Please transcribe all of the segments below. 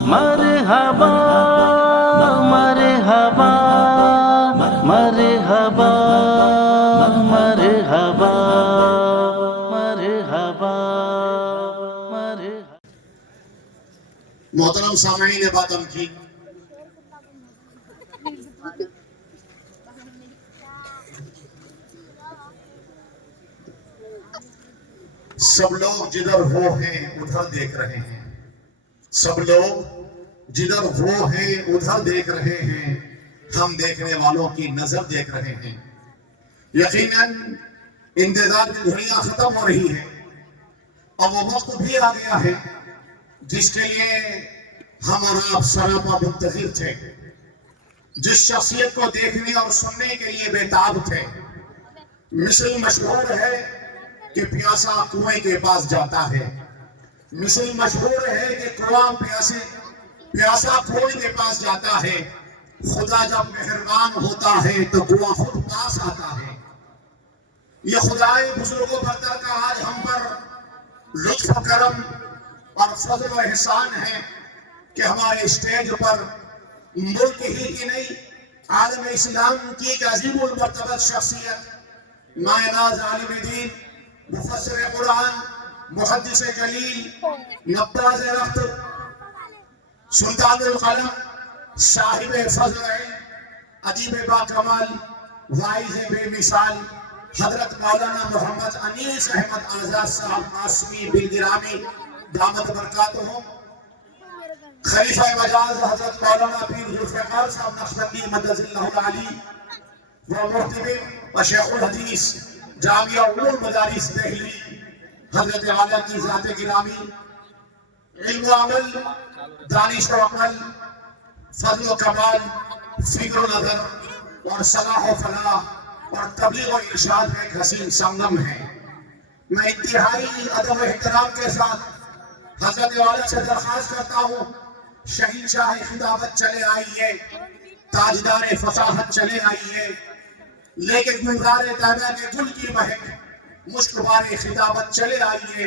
مرحبا مرحبا مرحبا مرحبا مرحبا مرحبا۔ محترم سامعین باتم کی سب لوگ جدھر وہ ہیں ادھر دیکھ رہے ہیں، سب لوگ جدھر وہ ہیں ادھر دیکھ رہے ہیں، ہم دیکھنے والوں کی نظر دیکھ رہے ہیں۔ یقیناً انتظار کی گھڑیاں ختم ہو رہی ہیں اور وہ وقت بھی آ گیا ہے جس کے لیے ہم اور آپ سراپا منتظر تھے، جس شخصیت کو دیکھنے اور سننے کے لیے بےتاب تھے۔ مثل مشہور ہے کہ پیاسا کنویں کے پاس جاتا ہے، مثل مشہور ہے کہ کنواں پیاسا کنویں کے پاس جاتا ہے۔ خدا جب مہربان ہوتا ہے تو کنواں خود پاس آتا ہے۔ یہ خدائے بزرگوں برتر کا آج ہم پر لطف و کرم اور فضل و احسان ہے کہ ہمارے اسٹیج پر ملک ہی کی نہیں عالم اسلام کی ایک عظیم المرتبت شخصیت، مایہ ناز عالم دین، مفسر قرآن، محدث جلیل، نباز رخت، سلطان القلم، صاحب فضل ادیب با کمال، واعظ بے مثال، حضرت مولانا محمد انیس احمد آزاد صاحب قاسمی بالگرامی دامت برکاتہ، خلیفہ مجاز حضرت مولانا پیر ذوالفقار صاحب نقشبندی مدد اللہ العلی و محترم و شیخ الحدیث جامعہ علوم مدارس دہلی حضرت اعلیٰ کی ذات گرامی، علم و عمل، دانش و عمل، فضل و کمال، فکر و نظر اور صلاح و فلاح اور تبلیغ و ارشاد میں ایک حسین سنگم ہے۔ میں انتہائی ادب و احترام کے ساتھ حضرت اعلیٰ سے درخواست کرتا ہوں، شہنشاہ خطابت چلے آئیے، تاجدار فصاحت چلے آئیے، لیکن گلزار طیبہ کے گل کی مہک مشکبار خطابت چلے آئیے۔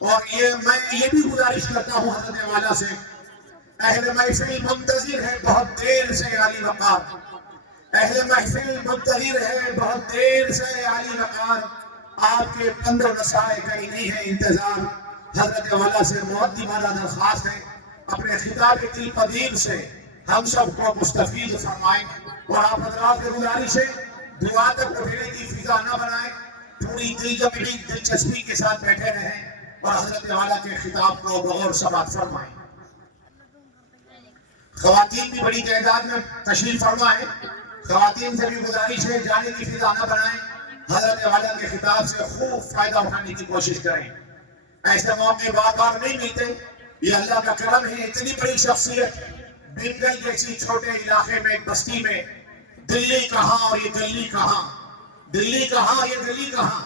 اور میں یہ بھی گزارش کرتا ہوں حضرت والا سے، اہل محفل منتظر ہے بہت دیر سے عالی وقار، اہل محفل منتظر ہے بہت دیر سے عالی وقار، آپ کے پند و نصائح کا نہیں ہے انتظار۔ حضرت والا سے مؤدبانہ درخواست ہے، اپنے خطاب دل قدیر سے ہم سب کو مستفید فرمائیں، اور آپ حضرات کے گزارش ہے دعا تک اٹھنے کی فضا نہ بنائیں، پوری دلچسپی کے ساتھ بیٹھے رہیں اور حضرت والا کے خطاب کو بغور سماعت فرمائیں۔ خواتین بھی بڑی تعداد میں تشریف فرما ہے، خواتین سے بھی گزارش ہے جانے کی فضا نہ بنائیں، حضرت والا کے خطاب سے خوب فائدہ اٹھانے کی کوشش کریں۔ ایسے موقع بار بار نہیں ملتے، یہ اللہ کا کرم ہے۔ اتنی بڑی شخصیت بنگل جیسی چھوٹے علاقے میں، ایک بستی میں، دلی کہاں اور یہ گلی کہاں، دلی کہاں یہ گلی کہاں،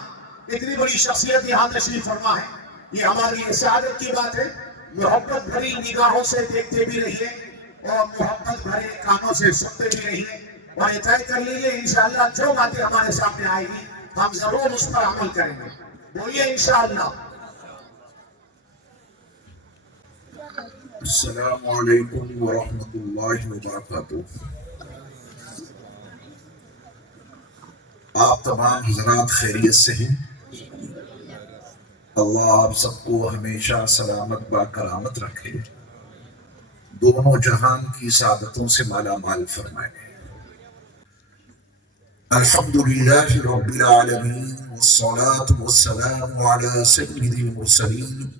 اتنی بڑی شخصیت یہاں تشریف فرما ہے۔ یہ ہماری سعادت کی بات ہے۔ محبت بھری نگاہوں سے دیکھتے بھی رہیے اور محبت بھرے کانوں سے سنتے بھی رہیے، اور یہ طے کر لیجیے انشاءاللہ جو باتیں ہمارے سامنے آئیں گی ہم ضرور اس پر عمل کریں گے۔ بولیے انشاءاللہ۔ السلام علیکم ورحمۃ اللہ وبرکاتہ۔ آپ تمام حضرات خیریت سے ہیں؟ اللہ آپ سب کو ہمیشہ سلامت با کرامت رکھے، دونوں جہان کی سعادتوں سے مالا مال فرمائے۔ الحمدللہ رب العالمین والصلاة والسلام علی سید المرسلین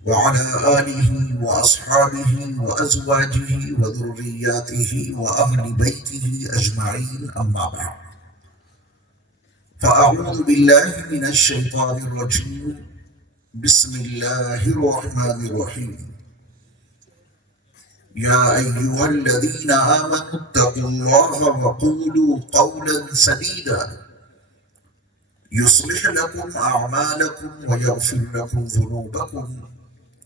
وعلى آلہ واصحابہ وازواجہ وذریاتہ واہل بیتہ اجمعین، اما بعد فاعوذ باللہ من الشیطان الرجیم، بسم اللہ الرحمن الرحیم۔ یا ایہا الذین آمنوا اتقوا اللہ وقولوا قولا سدیدا یصلح لکم اعمالکم ویغفر لکم ذنوبکم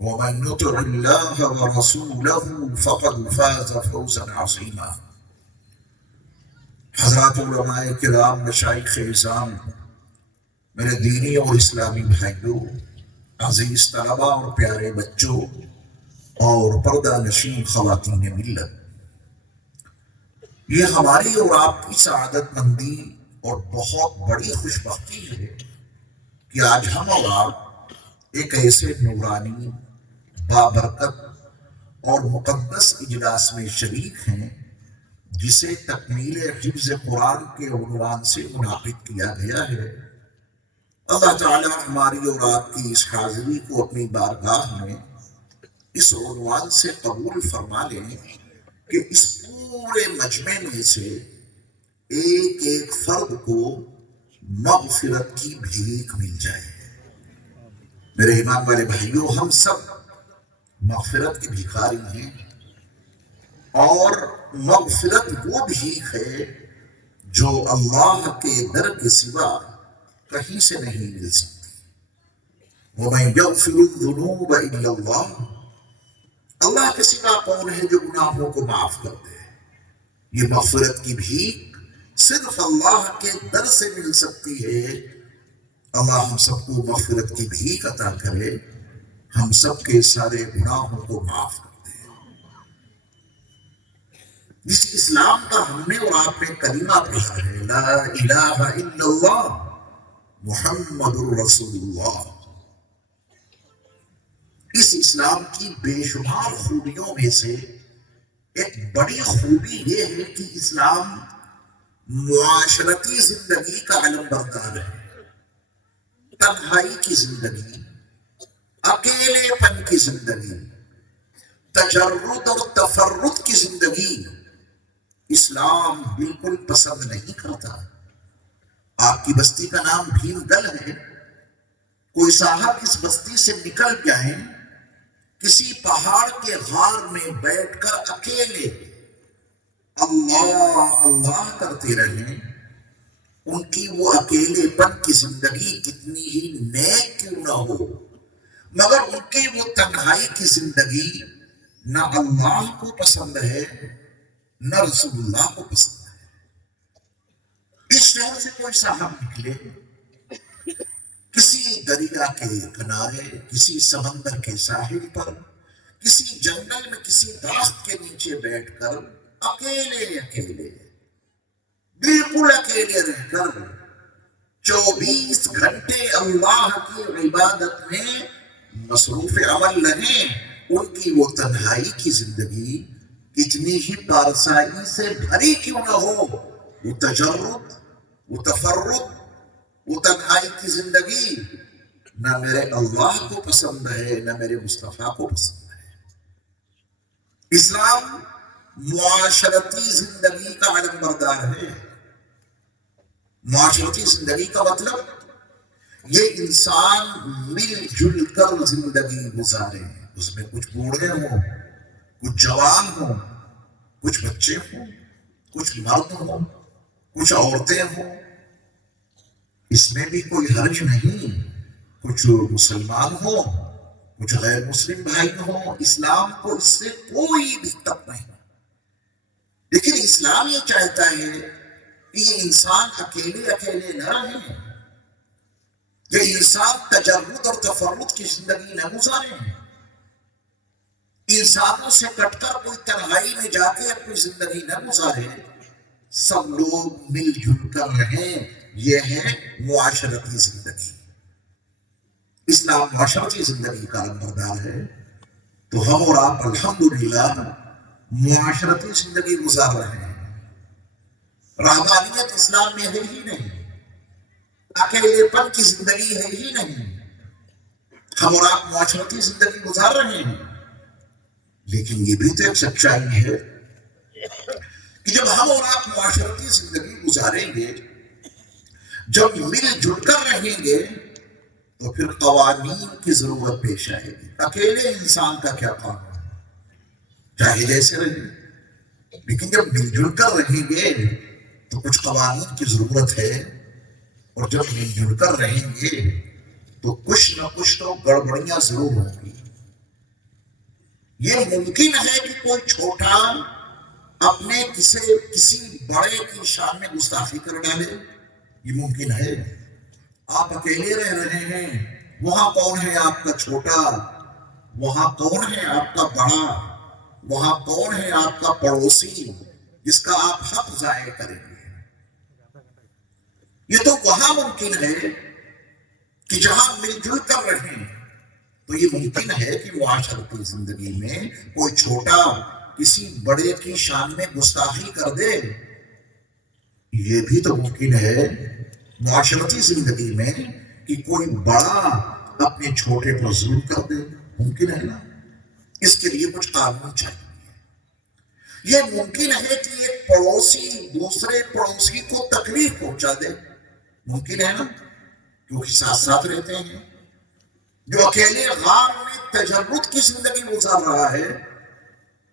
ومن يطع الله ورسوله فقد فاز فوزا عظيما۔ حضرات علماء کرام، مشائخ اعظام، میرے دینی اور اسلامی بھائیوں، عزیز طلباء اور پیارے بچوں، اور پردہ نشین خواتین ملت، یہ ہماری اور آپ کی سعادت مندی اور بہت بڑی خوش بختی ہے کہ آج ہم اور آپ ایک ایسے نورانی، بابرکت اور مقدس اجلاس میں شریک ہیں جسے تکمیل حفظ قرآن کے عنوان سے منعقد کیا گیا ہے۔ اللہ تعالی ہماری اور آپ کی اس حاضری کو اپنی بارگاہ میں اس عنوان سے قبول فرما لیں کہ اس پورے مجمع میں سے ایک ایک فرد کو مغفرت کی بھیک مل جائے۔ میرے ایمان والے بھائیوں، ہم سب مغفرت کے بھیکاری ہیں، اور مغفرت وہ بھیک ہے جو اللہ کے در کے سوا کہیں سے نہیں مل سکتی۔ وَمَن يَغْفِرُ الذُّنُوبَ إِلَّا اللَّهُ، اللہ کے سوا کون ہے جو گناہوں کو معاف کر دے؟ یہ مغفرت کی بھیک صرف اللہ کے در سے مل سکتی ہے۔ اللہ ہم سب کو مغفرت کی بھیک عطا کرے، ہم سب کے سارے گناہوں کو معاف کر دے۔ جس اسلام کا ہم نے اور آپ نے کلمہ پڑھا ہے، لا الہ الا اللہ محمد الرسول اللہ، اس اسلام کی بے شمار خوبیوں میں سے ایک بڑی خوبی یہ ہے کہ اسلام معاشرتی زندگی کا علم بردار ہے۔ تنہائی کی زندگی، اکیلے پن کی زندگی، تجرد اور تفرد کی زندگی اسلام بالکل پسند نہیں کرتا۔ آپ کی بستی کا نام بھیم گل ہے، کوئی صاحب اس بستی سے نکل جائیں، کسی پہاڑ کے غار میں بیٹھ کر اکیلے اللہ اللہ کرتے رہیں، ان کی وہ اکیلے پن کی زندگی کتنی ہی نیک کیوں نہ ہو، مگر ان کی وہ تنہائی کی زندگی نہ اللہ کو پسند ہے نہ رسول اللہ کو پسند ہے۔ اس شہر سے کوئی صاحب نکلے، کسی دریا کے کنارے، کسی سمندر کے ساحل پر، کسی جنگل میں کسی درخت کے نیچے بیٹھ کر اکیلے اکیلے، بالکل اکیلے رہ کر 24 گھنٹے اللہ کی عبادت میں مصروف عمل رہیں، ان کی وہ تنہائی کی زندگی کتنی ہی پارسائی سے بھری کیوں نہ ہو، وہ تجرد، وہ تفرد، وہ تنہائی کی زندگی نہ میرے اللہ کو پسند ہے نہ میرے مصطفیٰ کو پسند ہے۔ اسلام معاشرتی زندگی کا علم بردار ہے۔ معاشرتی زندگی کا مطلب یہ انسان مل جل کر زندگی گزارے، اس میں کچھ بوڑھے ہوں، کچھ جوان ہوں، کچھ بچے ہوں، کچھ مرد ہوں، کچھ عورتیں ہوں، اس میں بھی کوئی حرج نہیں، کچھ مسلمان ہوں، کچھ غیر مسلم بھائی ہوں، اسلام کو اس سے کوئی دقت نہیں۔ لیکن اسلام یہ چاہتا ہے کہ یہ انسان اکیلے اکیلے نہ رہیں، یہ انسان تجرد اور تفرد کی زندگی نہ گزارے، انسانوں سے کٹ کر کوئی تنہائی میں جا کے اپنی زندگی نہ گزارے، سب لوگ مل جل کر رہیں، یہ ہے معاشرتی زندگی۔ اسلام معاشرتی زندگی کا علم بردار ہے، تو ہم اور آپ الحمدللہ معاشرتی زندگی گزار رہے ہیں۔ رہبانیت اسلام میں ہے ہی نہیں، اکیلے پن کی زندگی ہے ہی نہیں، ہم اور آپ معاشرتی زندگی گزار رہے ہیں۔ لیکن یہ بھی تو ایک سچائی ہے کہ جب ہم اور آپ معاشرتی زندگی گزاریں گے، جب مل جل کر رہیں گے، تو پھر قوانین کی ضرورت پیش آئے گی۔ اکیلے انسان کا کیا کام ہے، چاہے جیسے رہے، لیکن جب مل جل کر رہیں گے تو کچھ قوانین کی ضرورت ہے، اور جب مل جل کر رہیں گے تو کچھ نہ کچھ تو گڑبڑیاں ضرور ہوں گی۔ یہ ممکن ہے کہ کوئی چھوٹا اپنے کسی بڑے کی شان میں گستاخی کر ڈالے، یہ ممکن ہے۔ آپ اکیلے رہ رہے ہیں، وہاں کون ہے آپ کا چھوٹا، وہاں کون ہے آپ کا بڑا، وہاں کون ہے آپ کا پڑوسی جس کا آپ حق ضائع کریں گے؟ یہ تو وہاں ممکن ہے کہ جہاں مل جل کر رہیں، تو یہ ممکن ہے کہ معاشرتی زندگی میں کوئی چھوٹا کسی بڑے کی شان میں گستاخی کر دے، یہ بھی تو ممکن ہے معاشرتی زندگی میں کہ کوئی بڑا اپنے چھوٹے پر ظلم کر دے، ممکن ہے نا؟ اس کے لیے کچھ قانون چاہیے۔ یہ ممکن ہے کہ ایک پڑوسی دوسرے پڑوسی کو تکلیف پہنچا دے، ممکن ہے نا؟ کیونکہ ساتھ ساتھ رہتے ہیں۔ جو اکیلے غار میں تجرد کی زندگی گزار رہا ہے،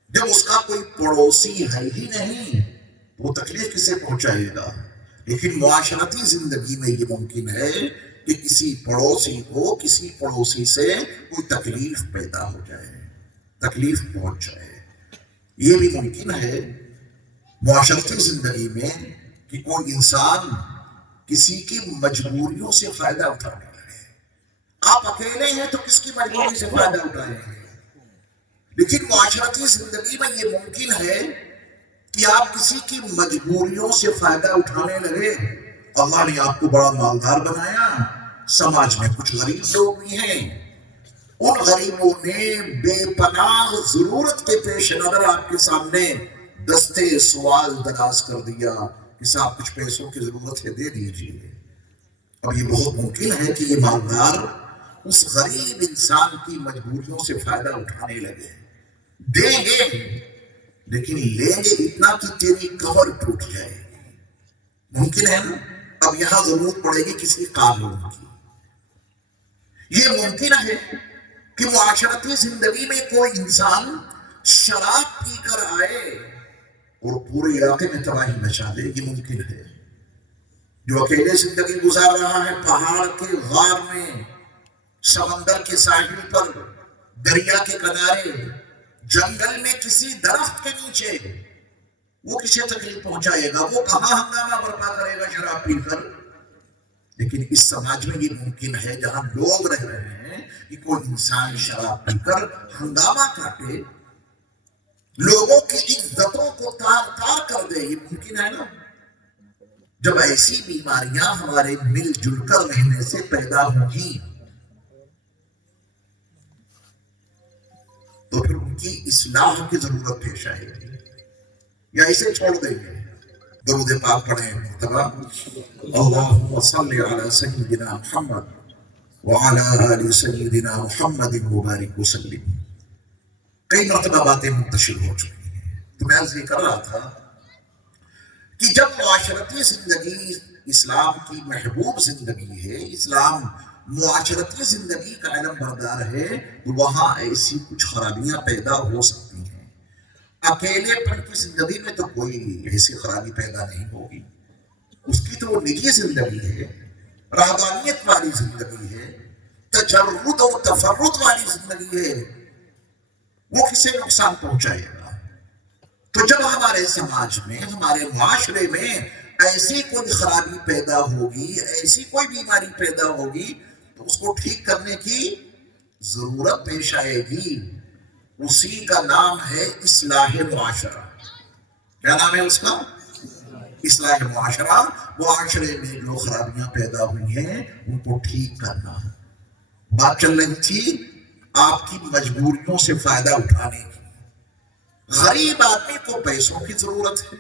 جب اس کا کوئی پڑوسی ہے ہی نہیں، وہ تکلیف کسے پہنچائے گا؟ لیکن معاشرتی زندگی میں یہ ممکن ہے کہ کسی پڑوسی کو کسی پڑوسی سے کوئی تکلیف پیدا ہو جائے، تکلیف پہنچ جائے۔ یہ بھی ممکن ہے معاشرتی زندگی میں کہ کوئی انسان کسی کی مجبوریوں سے فائدہ اٹھانے لگے۔ آپ اکیلے ہیں تو کس کی مجبوری سے فائدہ اٹھائیں گے؟ لیکن معاشرتی زندگی میں یہ ممکن ہے کہ آپ کسی کی مجبوریوں سے فائدہ اٹھانے لگے۔ اللہ نے آپ کو بڑا مالدار بنایا، سماج میں کچھ غریب لوگ بھی ہیں، ان غریبوں نے بے پناہ ضرورت کے پیش نظر آپ کے سامنے دستے سوال دراز کر دیا کہ صاحب کچھ پیسوں کی ضرورت ہے، دے دیجیے۔ اب یہ بہت ممکن ہے کہ یہ مالدار اس غریب انسان کی مجبوریوں سے فائدہ اٹھانے لگے، دیں گے لیکن لیں گے اتنا کہ تیری کمر ٹوٹ جائے، ممکن ہے نا؟ اب یہاں ضرورت پڑے گی کسی قانون کی۔ یہ ممکن ہے کہ معاشرتی زندگی میں کوئی انسان شراب پی کر آئے اور پورے علاقے میں تباہی مچا دے، یہ ممکن ہے۔ جو اکیلے زندگی گزار رہا ہے پہاڑ کے غار میں، سمندر کے ساحل پر، دریا کے کنارے، جنگل میں کسی درخت کے نیچے، وہ کسے تکلیف پہنچائے گا؟ وہ کہاں ہنگامہ برپا کرے گا شراب پی کر؟ لیکن اس سماج میں یہ ممکن ہے جہاں لوگ رہ رہے ہیں کہ کوئی انسان شراب پی کر ہنگامہ کاٹے، لوگوں کی عزتوں کو تار تار کر دے، یہ ممکن ہے نا؟ جب ایسی بیماریاں ہمارے مل جل کر رہنے سے پیدا ہوں گی تو پھر ان کی اصلاح کی ضرورت پیش آئے گی، یا اسے چھوڑ دیں گے؟ درود پاک پڑھیں مرتبہ اللہم صلی علی سیدنا محمد وعلی آل سیدنا محمد مبارک وسلم۔ کئی مرتبہ باتیں منتشر ہو چکی ہیں، تو میں عرض یہ کر رہا تھا کہ جب معاشرتی زندگی اسلام کی محبوب زندگی ہے، اسلام معاشرتی زندگی کا علم بردار ہے، تو وہاں ایسی کچھ خرابیاں پیدا ہو سکتی ہیں۔ اکیلے پن کی زندگی میں تو کوئی ایسی خرابی پیدا نہیں ہوگی، اس کی تو وہ نجی زندگی ہے، رہبانیت والی زندگی ہے، تجرد اور تفرد والی زندگی ہے، وہ کسے نقصان پہنچائے گا؟ تو جب ہمارے سماج میں، ہمارے معاشرے میں ایسی کوئی خرابی پیدا ہوگی، ایسی کوئی بیماری پیدا ہوگی، تو اس کو ٹھیک کرنے کی ضرورت پیش آئے گی۔ اسی کا نام ہے اصلاح معاشرہ۔ کیا نام ہے اس کا؟ اصلاح معاشرہ۔ معاشرے میں جو خرابیاں پیدا ہوئی ہیں ان کو ٹھیک کرنا۔ بات چل رہی تھی آپ کی مجبوریوں سے فائدہ اٹھانے کی۔ غریب آدمی کو پیسوں کی ضرورت ہے،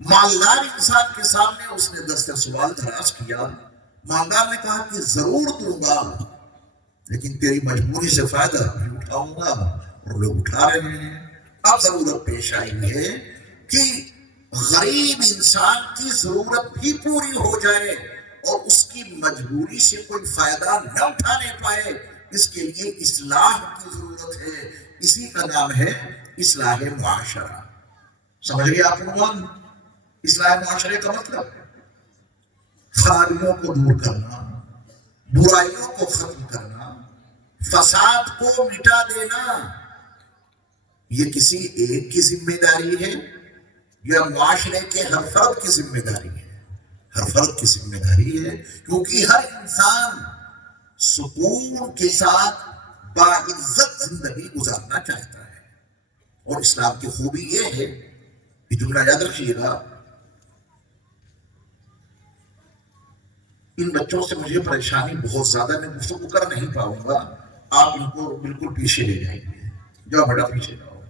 مالدار انسان کے سامنے اس نے دست سوال دراز کیا، مالدار نے کہا کہ ضرور دوں گا لیکن تیری مجبوری سے فائدہ نہیں اٹھاؤں گا، اور لوگ اٹھا رہے ہیں۔ اب ضرورت پیش آئی ہے کہ غریب انسان کی ضرورت بھی پوری ہو جائے اور اس کی مجبوری سے کوئی فائدہ نہ اٹھانے پائے، اس کے لیے اصلاح کی ضرورت ہے۔ اسی کا نام ہے اصلاح معاشرہ۔ سمجھ گئے آپ لوگ؟ اصلاح معاشرے کا مطلب خرابیوں کو دور کرنا، برائیوں کو ختم کرنا، فساد کو مٹا دینا۔ یہ کسی ایک کی ذمہ داری ہے یا معاشرے کے ہر فرد کی ذمہ داری ہے؟ ہر فرد کی ذمہ داری ہے، کیونکہ ہر انسان سکون کے ساتھ باعزت زندگی گزارنا چاہتا ہے. اور اسلام کی خوبی یہ ہے، یہ جملہ یاد رکھیے گا، ان بچوں سے مجھے پریشانی بہت زیادہ، میں گفتگو کر نہیں پاؤں گا، آپ ان کو بالکل پیچھے لے جائیں گے. جاؤ بیٹا پیچھے جاؤ.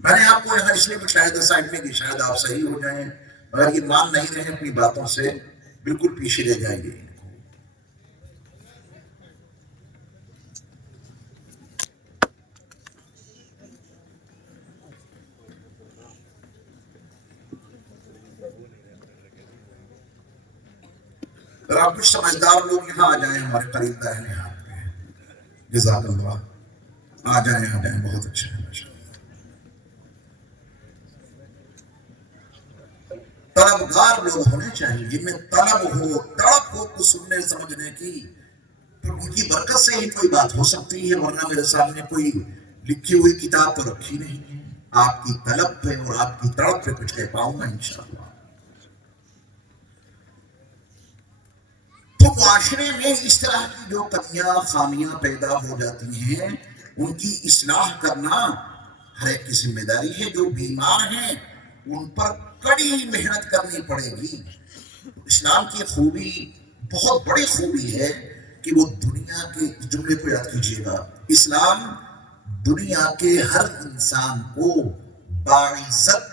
میں نے آپ کو یہاں اس لیے بھی شاید سائڈ میں کہ شاید آپ صحیح ہو جائیں، اگر یہ مان نہیں رہے اپنی باتوں سے بالکل پیچھے لے جائیں گے. اگر آپ کچھ سمجھدار لوگ یہاں آ جائیں ہمارے قریب داہنے ہاتھ پہ، جزاک اللہ، آ جائیں بہت اچھا ہے. طلبگار لوگ ہونے چاہیے جن میں طلب ہو، تڑپ ہو کچھ سننے سمجھنے کی، تو ان کی برکت سے ہی کوئی بات ہو سکتی ہے، ورنہ میرے سامنے کوئی لکھی ہوئی کتاب تو رکھی نہیں ہے. آپ کی طلب پہ اور آپ کی تڑپ پہ کچھ کہہ پاؤں گا انشاءاللہ. تو معاشرے میں اس طرح کی جو کمیاں خامیاں پیدا ہو جاتی ہیں ان کی اصلاح کرنا ہر ایک کی ذمہ داری ہے. جو بیمار ہیں ان پر کڑی محنت کرنی پڑے گی. اسلام کی خوبی، بہت بڑی خوبی ہے کہ وہ دنیا کے، جملے کو یاد کیجیے گا، اسلام دنیا کے ہر انسان کو باعزت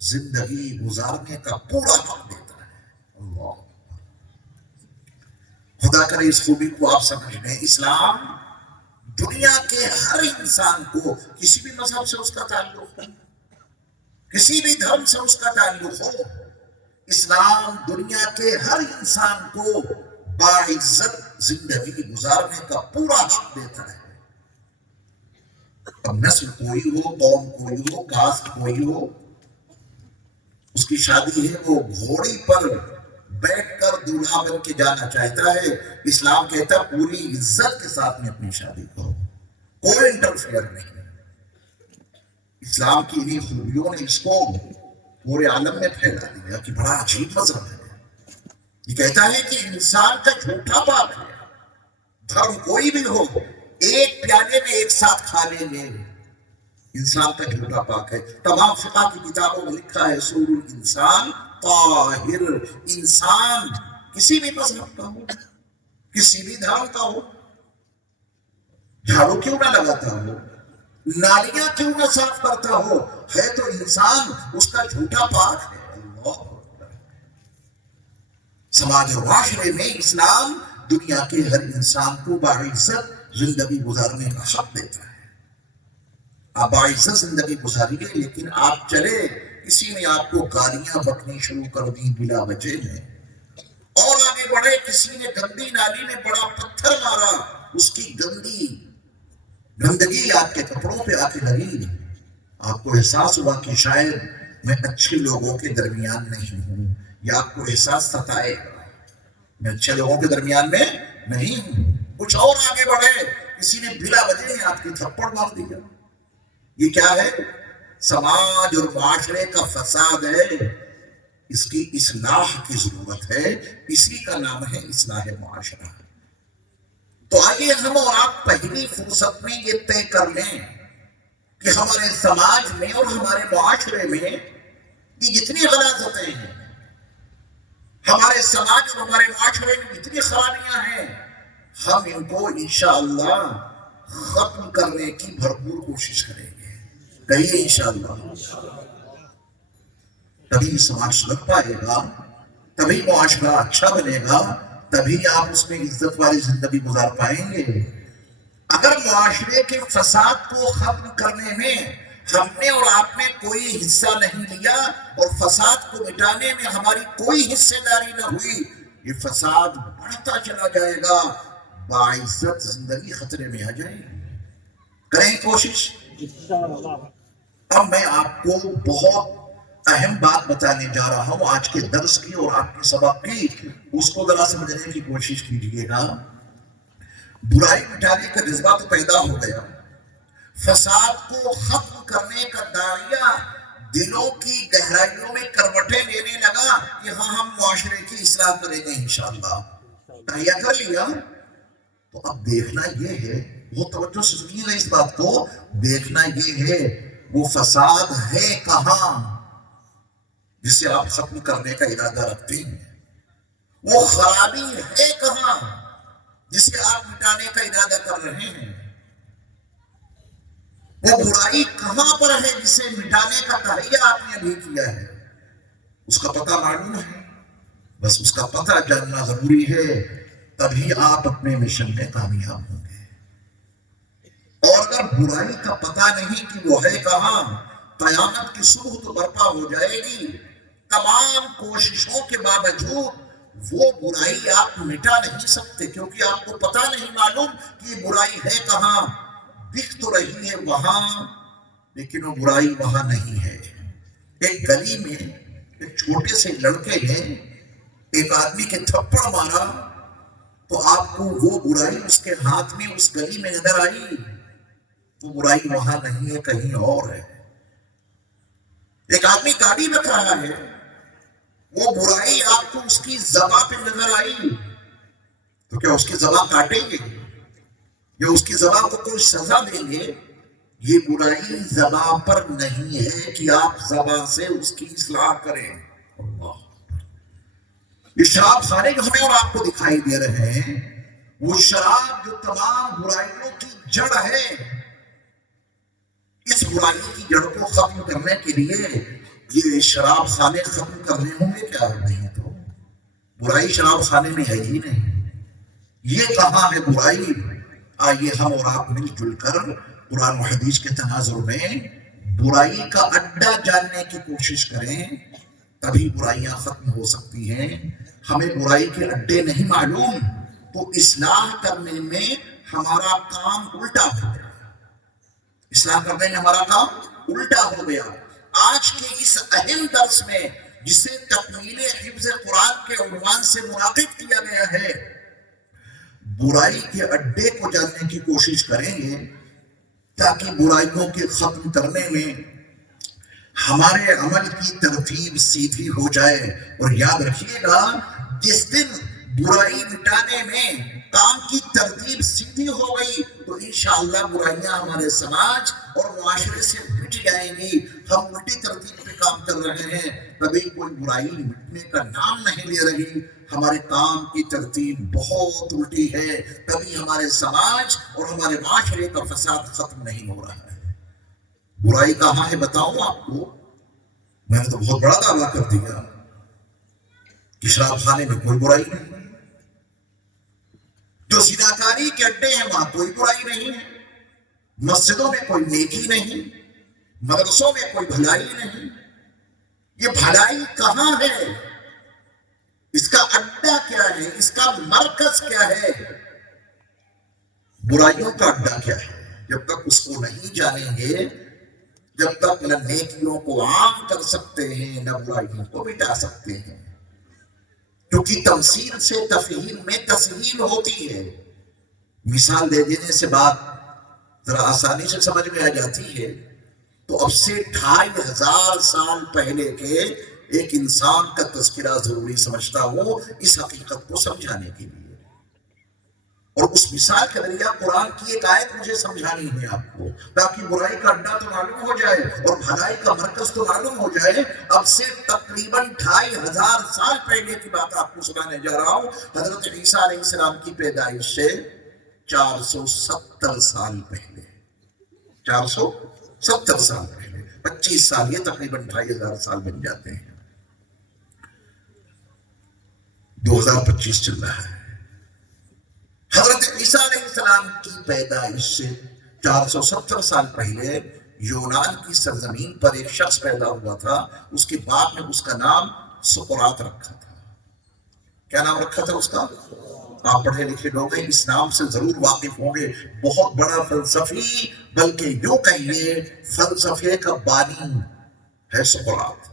زندگی گزارنے کا پورا حق دیتا ہے. اللہ، خدا کرے اس خوبی کو آپ سمجھ لیں. اسلام دنیا کے ہر انسان کو، کسی بھی مذہب سے اس کا تعلق ہو، کسی بھی دھرم سے اس کا تعلق ہو، اسلام دنیا کے ہر انسان کو باعزت زندگی گزارنے کا پورا حق دیتا ہے. اب نسل کوئی ہو، قوم کوئی ہو، کاسٹ کوئی ہو، اس کی شادی ہے وہ گھوڑی پر بیٹھ کر دولہا بن کے جانا چاہتا ہے، اسلام کہتا ہے پوری عزت کے ساتھ میں اپنی شادی کرو، کوئی انٹرفیئر نہیں. اسلام کی انہی خوبیوں نے اس کو پورے عالم میں پھیلا دیا کہ بڑا عجیب مذہب ہے. یہ کہتا ہے کہ انسان کا جھوٹا پاک ہے، دھرم کوئی بھی ہو، ایک پیالے میں ایک ساتھ کھا لیں گے، انسان کا جھوٹا پاک ہے. تمام فقہ کی کتابوں میں لکھا ہے سور الانسان طاہر. انسان کسی بھی مذہب کا ہو، کسی بھی دھرم کا ہو، جھاڑو کیوں نہ لگاتا ہو، نالیاں کیوں نہ صاف کرتا ہو، ہے تو انسان، اس کا جھوٹا پاک ہے. اللہ، سماج اور معاشرے میں اسلام دنیا کے ہر انسان کو باعزت زندگی گزارنے کا حق دیتا ہے. آپ باعزت زندگی گزاریے، لیکن آپ چلے کسی نے آپ کو گالیاں بکنی شروع کر دی بلا وجہ میں، اور آگے بڑھے کسی نے گندی نالی میں بڑا پتھر مارا، اس کی گندگی آپ کے کپڑوں پہ آ کے لگی، آپ کو احساس ہوا کہ شاید میں اچھے لوگوں کے درمیان نہیں ہوں، یا آپ کو احساس ستائے میں اچھے لوگوں کے درمیان میں نہیں ہوں. کچھ اور آگے بڑھے کسی نے بلا وجہ میں آپ کی تھپڑ مار دیا. یہ کیا ہے؟ سماج اور معاشرے کا فساد ہے، اس کی اصلاح کی ضرورت ہے. اسی کا نام ہے اصلاح معاشرہ. تو آئیے ہم اور آپ پہلی فرصت میں یہ طے کر لیں کہ ہمارے سماج میں اور ہمارے معاشرے میں یہ جتنی غلاظتیں ہیں، ہمارے سماج اور ہمارے معاشرے میں جتنی خرابیاں ہیں، ہم ان کو انشاءاللہ ختم کرنے کی بھرپور کوشش کریں گے. کہیے انشاءاللہ. تبھی سماج سلگ پائے گا، تبھی معاشرہ اچھا بنے گا، تبھی آپ اس میں عزت والی زندگی گزار پائیں گے. اگر معاشرے کے فساد کو ختم کرنے میں ہم نے اور آپ نے کوئی حصہ نہیں لیا اور فساد کو مٹانے میں ہماری کوئی حصہ داری نہ ہوئی، یہ فساد بڑھتا چلا جائے گا، باعزت زندگی خطرے میں آ جائے گی. کریں کوشش. اب میں آپ کو بہت اہم بات بتانے جا رہا ہوں آج کے درس کی اور آپ کے سبق کی، اس کو ذرا سمجھنے کی کوشش کیجیے گا. برائی مٹانے کا جذبہ تو پیدا ہو گیا، فساد کو ختم کرنے کا داعیہ دلوں کی گہرائیوں میں کروٹیں لینے لگا کہ ہاں ہم معاشرے کی اصلاح کریں گے انشاءاللہ. تہیا کر لیا تو اب دیکھنا یہ ہے، وہ توجہ سے سنیے اس بات کو، دیکھنا یہ ہے وہ فساد ہے کہاں جسے آپ ختم کرنے کا ارادہ رکھتے ہیں، وہ خرابی ہے کہاں جسے آپ مٹانے کا ارادہ کر رہے ہیں، وہ برائی کہاں پر ہے جسے مٹانے کا تہیہ آپ نے ابھی کیا ہے، اس کا پتہ معلوم ہے، بس اس کا پتہ جاننا ضروری ہے، تبھی آپ اپنے مشن میں کامیاب ہوں گے۔ اور اگر برائی کا پتہ نہیں کہ وہ ہے کہاں، قیامت کی صبح تو برپا ہو جائے گی، تمام کوششوں کے باوجود وہ برائی آپ مٹا نہیں سکتے، کیونکہ آپ کو پتہ نہیں معلوم کہ یہ برائی ہے کہاں، دکھ تو رہی ہے وہاں لیکن وہ برائی وہاں نہیں ہے۔ ایک گلی میں ایک چھوٹے سے لڑکے نے ایک آدمی کے تھپڑ مارا تو آپ کو وہ برائی اس کے ہاتھ میں اس گلی میں نظر آئی، وہ برائی وہاں نہیں ہے، کہیں اور ہے۔ ایک آدمی گاڑی رکھ رہا ہے، وہ برائی آپ کو اس کی زباں پہ نظر آئی تو کیا اس کی زباں کاٹیں گے یا اس کی زباں کو کوئی سزا دیں گے؟ یہ برائی زباں پر نہیں ہے کہ آپ زباں سے اس کی اصلاح کریں۔ اللہ، یہ شراب خانے جو ہمیں اور آپ کو دکھائی دے رہے ہیں، وہ شراب جو تمام برائیوں کی جڑ ہے، اس برائی کی جڑ کو ختم کرنے کے لیے یہ شراب خانے ختم کرنے ہوں گے کیا؟ نہیں تو برائی شراب خانے میں ہے ہی نہیں، یہ کہاں ہے برائی؟ آئیے ہم اور آپ مل جل کر قرآن و حدیث کے تناظر میں برائی کا اڈا جاننے کی کوشش کریں، تبھی برائیاں ختم ہو سکتی ہیں۔ ہمیں برائی کے اڈے نہیں معلوم تو اصلاح کرنے میں ہمارا کام الٹا ہو گیا، اصلاح کرنے میں ہمارا کام الٹا ہو گیا۔ آج کے اس اہم درس میں جسے تکمیل حفظ قرآن کے عنوان سے منعقد کیا گیا ہے، برائی کے اڈے کو جاننے کی کوشش کریں گے تاکہ برائیوں کے ختم کرنے میں ہمارے عمل کی ترتیب سیدھی ہو جائے۔ اور یاد رکھیے گا، جس دن برائی مٹانے میں کام کی ترتیب سیدھی ہو گئی تو انشاءاللہ برائیاں ہمارے سماج اور معاشرے سے مٹ جائیں گی۔ ہم الٹی ترتیب پہ کام کر رہے ہیں، کبھی کوئی برائی مٹنے کا نام نہیں لے رہی، ہمارے کام کی ترتیب بہت الٹی ہے، کبھی ہمارے سماج اور ہمارے معاشرے کا فساد ختم نہیں ہو رہا ہے۔ برائی کہاں ہے بتاؤں آپ کو؟ میں نے تو بہت بڑا دعویٰ کر دیا کہ شراب خانے میں کوئی برائی نہیں، جو زناکاری کے اڈے ہیں وہاں کوئی برائی نہیں ہے، مسجدوں میں کوئی نیکی نہیں، مدرسوں میں کوئی بھلائی نہیں۔ یہ بھلائی کہاں ہے؟ اس کا اڈا کیا ہے؟ اس کا مرکز کیا ہے؟ برائیوں کا اڈا کیا ہے؟ جب تک اس کو نہیں جانیں گے، جب تک نہ نیکیوں کو عام کر سکتے ہیں نہ برائیوں کو مٹا سکتے ہیں، کیونکہ تمثیل سے تفہیم میں تسہیل ہوتی ہے۔ مثال دے دینے سے بات ذرا آسانی سے سمجھ میں آ جاتی ہے۔ تو اب سے 2500 سال پہلے کے ایک انسان کا تذکرہ ضروری سمجھتا ہوں اس حقیقت کو سمجھانے کے لیے، اور اس مثال کے ذریعہ قرآن کی ایک آیت مجھے سمجھانی ہے آپ کو، تاکہ برائی کا اڈا تو معلوم ہو جائے اور بھلائی کا مرکز تو معلوم ہو جائے۔ اب سے تقریباً 2500 سال پہلے کی بات آپ کو سنانے جا رہا ہوں۔ حضرت عیسیٰ علیہ السلام کی پیدائش سے 470 سال پہلے، 470 سال پہلے، 25 سال، یہ تقریباً 2500 سال بن جاتے ہیں۔ 2025 چل رہا ہے۔ حضرت عیسیٰ علیہ السلام کی پیدائش سے 470 سال پہلے یونان کی سرزمین پر ایک شخص پیدا ہوا تھا، اس کے باپ نے اس کا نام سقراط رکھا تھا۔ کیا نام رکھا تھا اس کا؟ آپ پڑھے لکھے لوگ ہیں، اس نام سے ضرور واقف ہوں گے۔ بہت بڑا فلسفی، بلکہ یوں کہیے فلسفے کا بانی ہے سقراط۔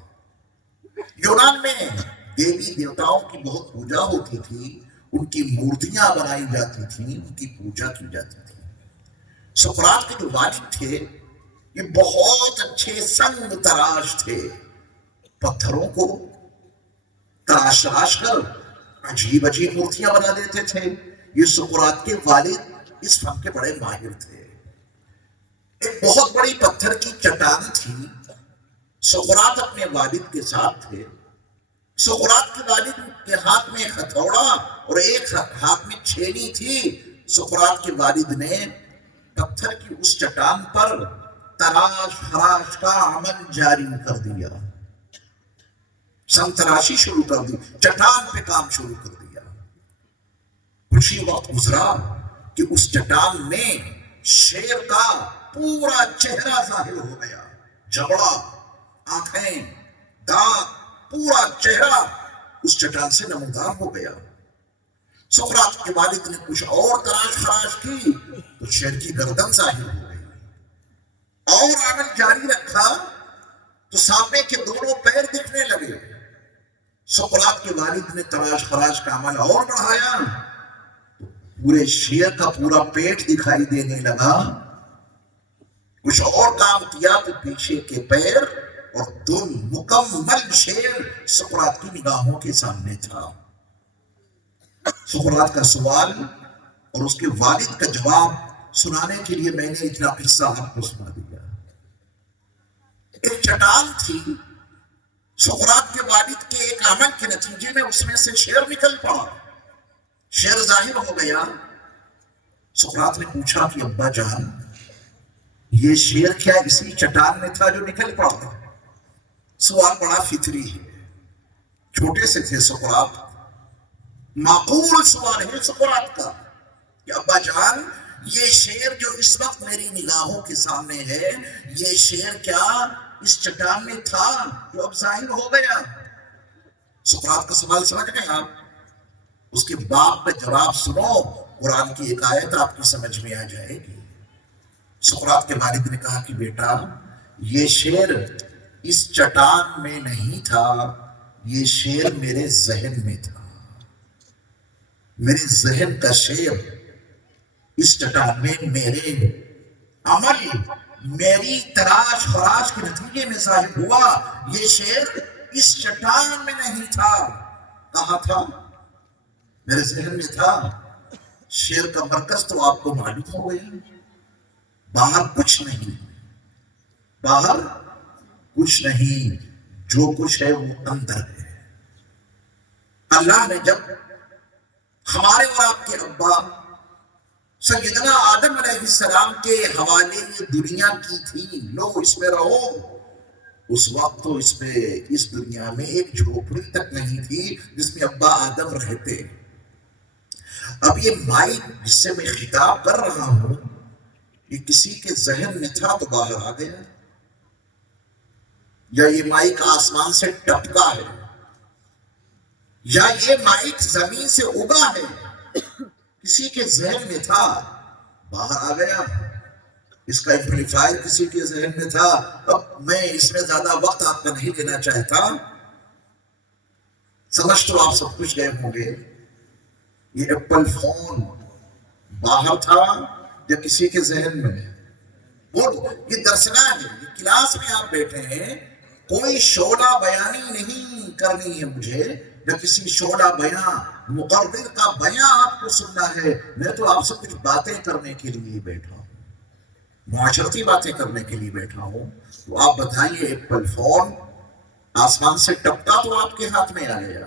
یونان میں دیوی دیوتاؤں کی بہت پوجا ہوتی تھی، ان کی مورتیاں بنائی جاتی تھیں، ان کی پوجا کی جاتی تھی۔ سقراط کے جو والد تھے یہ بہت اچھے سنگ تراش تھے، پتھروں کو تراش کر عجیب عجیب مورتیاں بنا دیتے تھے. یہ سقراط کے والد اس فن کے بڑے ماہر تھے. ایک بہت بڑی پتھر کی چٹان تھی. سقراط اپنے والد کے ساتھ تھے. سقراط کے والد کے ہاتھ میں ایک ہتھوڑا اور ایک ہاتھ میں چھینی تھی. سقراط کے والد نے پتھر کی اس چٹان پر تراش خراش کا عمل جاری کر دیا. سن تراشی شروع کر دی. چٹان پہ کام شروع کر دیا. کچھ ہی وقت گزرا کہ اس چٹان میں شیر کا پورا چہرہ ظاہر ہو گیا. جبڑا، آنکھیں، دانت، پورا چہرہ اس چٹان سے نمودار ہو گیا. سقراط کے والد نے کچھ اور تراش خراش کی تو شیر کی گردن ظاہر ہو گئی. اور عمل جاری رکھا تو سامنے کے دونوں پیر دکھنے لگے. سقراط کے والد نے تراش خراش کا عمل اور بڑھایا تو پورے شیر کا پورا پیٹ دکھائی دینے لگا. کچھ اور کام کیا تو پیچھے کے پیر اور دو مکمل شیر سقراط کی نگاہوں کے سامنے تھا. سقراط کا سوال اور اس کے والد کا جواب سنانے کے لیے میں نے اتنا قصہ آپ کو سنا دیا. ایک چٹان تھی. سقراط کے والد کے ایک عمل کے نتیجے میں اس میں سے شیر نکل پڑا. شیر ظاہر ہو گیا. سقراط نے پوچھا کہ ابا جان، یہ شیر کیا اسی چٹان میں تھا جو نکل پڑا؟ سوال بڑا فطری ہے. چھوٹے سے تھے سقراط. معقول سوال ہے سقراط کا کہ ابا جان، یہ شیر جو اس وقت میری نگاہوں کے سامنے ہے، یہ شیر کیا اس چٹان میں تھا جو اب ظاہر ہو گیا؟ سقراط کا سوال سمجھ گئے آپ؟ اس کے باپ کا جواب سنو. قرآن کی ایک آیت آپ کی سمجھ میں آ جائے گی. سقراط کے والد نے کہا کہ بیٹا، یہ شیر اس چٹان میں نہیں تھا، یہ شیر میرے ذہن میں تھا. میرے ذہن کا شیر اس چٹان میں میرے عمل، میری تراش خراش کے نتیجے میں ظاہر ہوا. یہ شیر اس چٹان میں نہیں تھا. کہاں تھا؟ میرے ذہن میں تھا. شیر کا مرکز تو آپ کو معلوم ہو گیا. باہر کچھ نہیں، باہر کچھ نہیں، جو کچھ ہے وہ اندر ہے. اللہ نے جب ہمارے اور آپ کے ابا سیدنا آدم علیہ السلام کے حوالے یہ دنیا کی تھی، لو اس میں رہو، اس وقت تو اس دنیا میں ایک جھوپڑی تک نہیں تھی جس میں ابا آدم رہتے. اب یہ مائک جس سے میں خطاب کر رہا ہوں، یہ کسی کے ذہن میں تھا تو باہر آ گیا، یا یہ مائک آسمان سے ٹپکا ہے، یا یہ مائک زمین سے اگا ہے، کسی کے ذہن میں تھا باہر آ گیا. اس کا ایمپلیفائر کسی کے ذہن میں تھا. اب میں اس میں زیادہ وقت آپ کا نہیں لینا چاہتا. سمجھ تو آپ سب کچھ گئے ہوں گے. یہ ایپل فون باہر تھا یا کسی کے ذہن میں؟ بولو. یہ درسگاہ ہے، یہ کلاس میں آپ بیٹھے ہیں. کوئی شعلہ بیانی نہیں کرنی ہے مجھے، یا کسی شعلہ بیاں مقرر کا بیاں آپ کو سننا ہے. میں تو آپ سے کچھ باتیں کرنے کے لیے بیٹھا ہوں، معاشرتی باتیں کرنے کے لیے بیٹھا ہوں. تو آپ بتائیے، ایپل فون آسمان سے ٹپکا تو آپ کے ہاتھ میں آ گیا،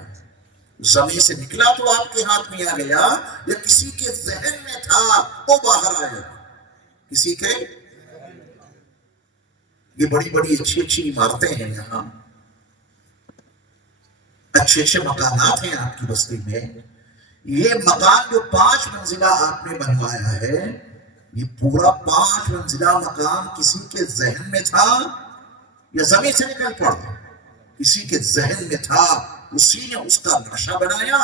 زمین سے نکلا تو آپ کے ہاتھ میں آ گیا، یا کسی کے ذہن میں تھا وہ باہر آیا؟ کسی کے. یہ بڑی بڑی اچھی اچھی عمارتیں ہیں یہاں، اچھے اچھے مکانات ہیں آپ کی بستی میں. یہ مکان جو 5 منزلہ آپ نے بنوایا ہے، یہ پورا 5 منزلہ مکان کسی کے ذہن میں تھا یا زمین سے نکل پڑا؟ کسی کے ذہن میں تھا، اسی نے اس کا نقشہ بنایا.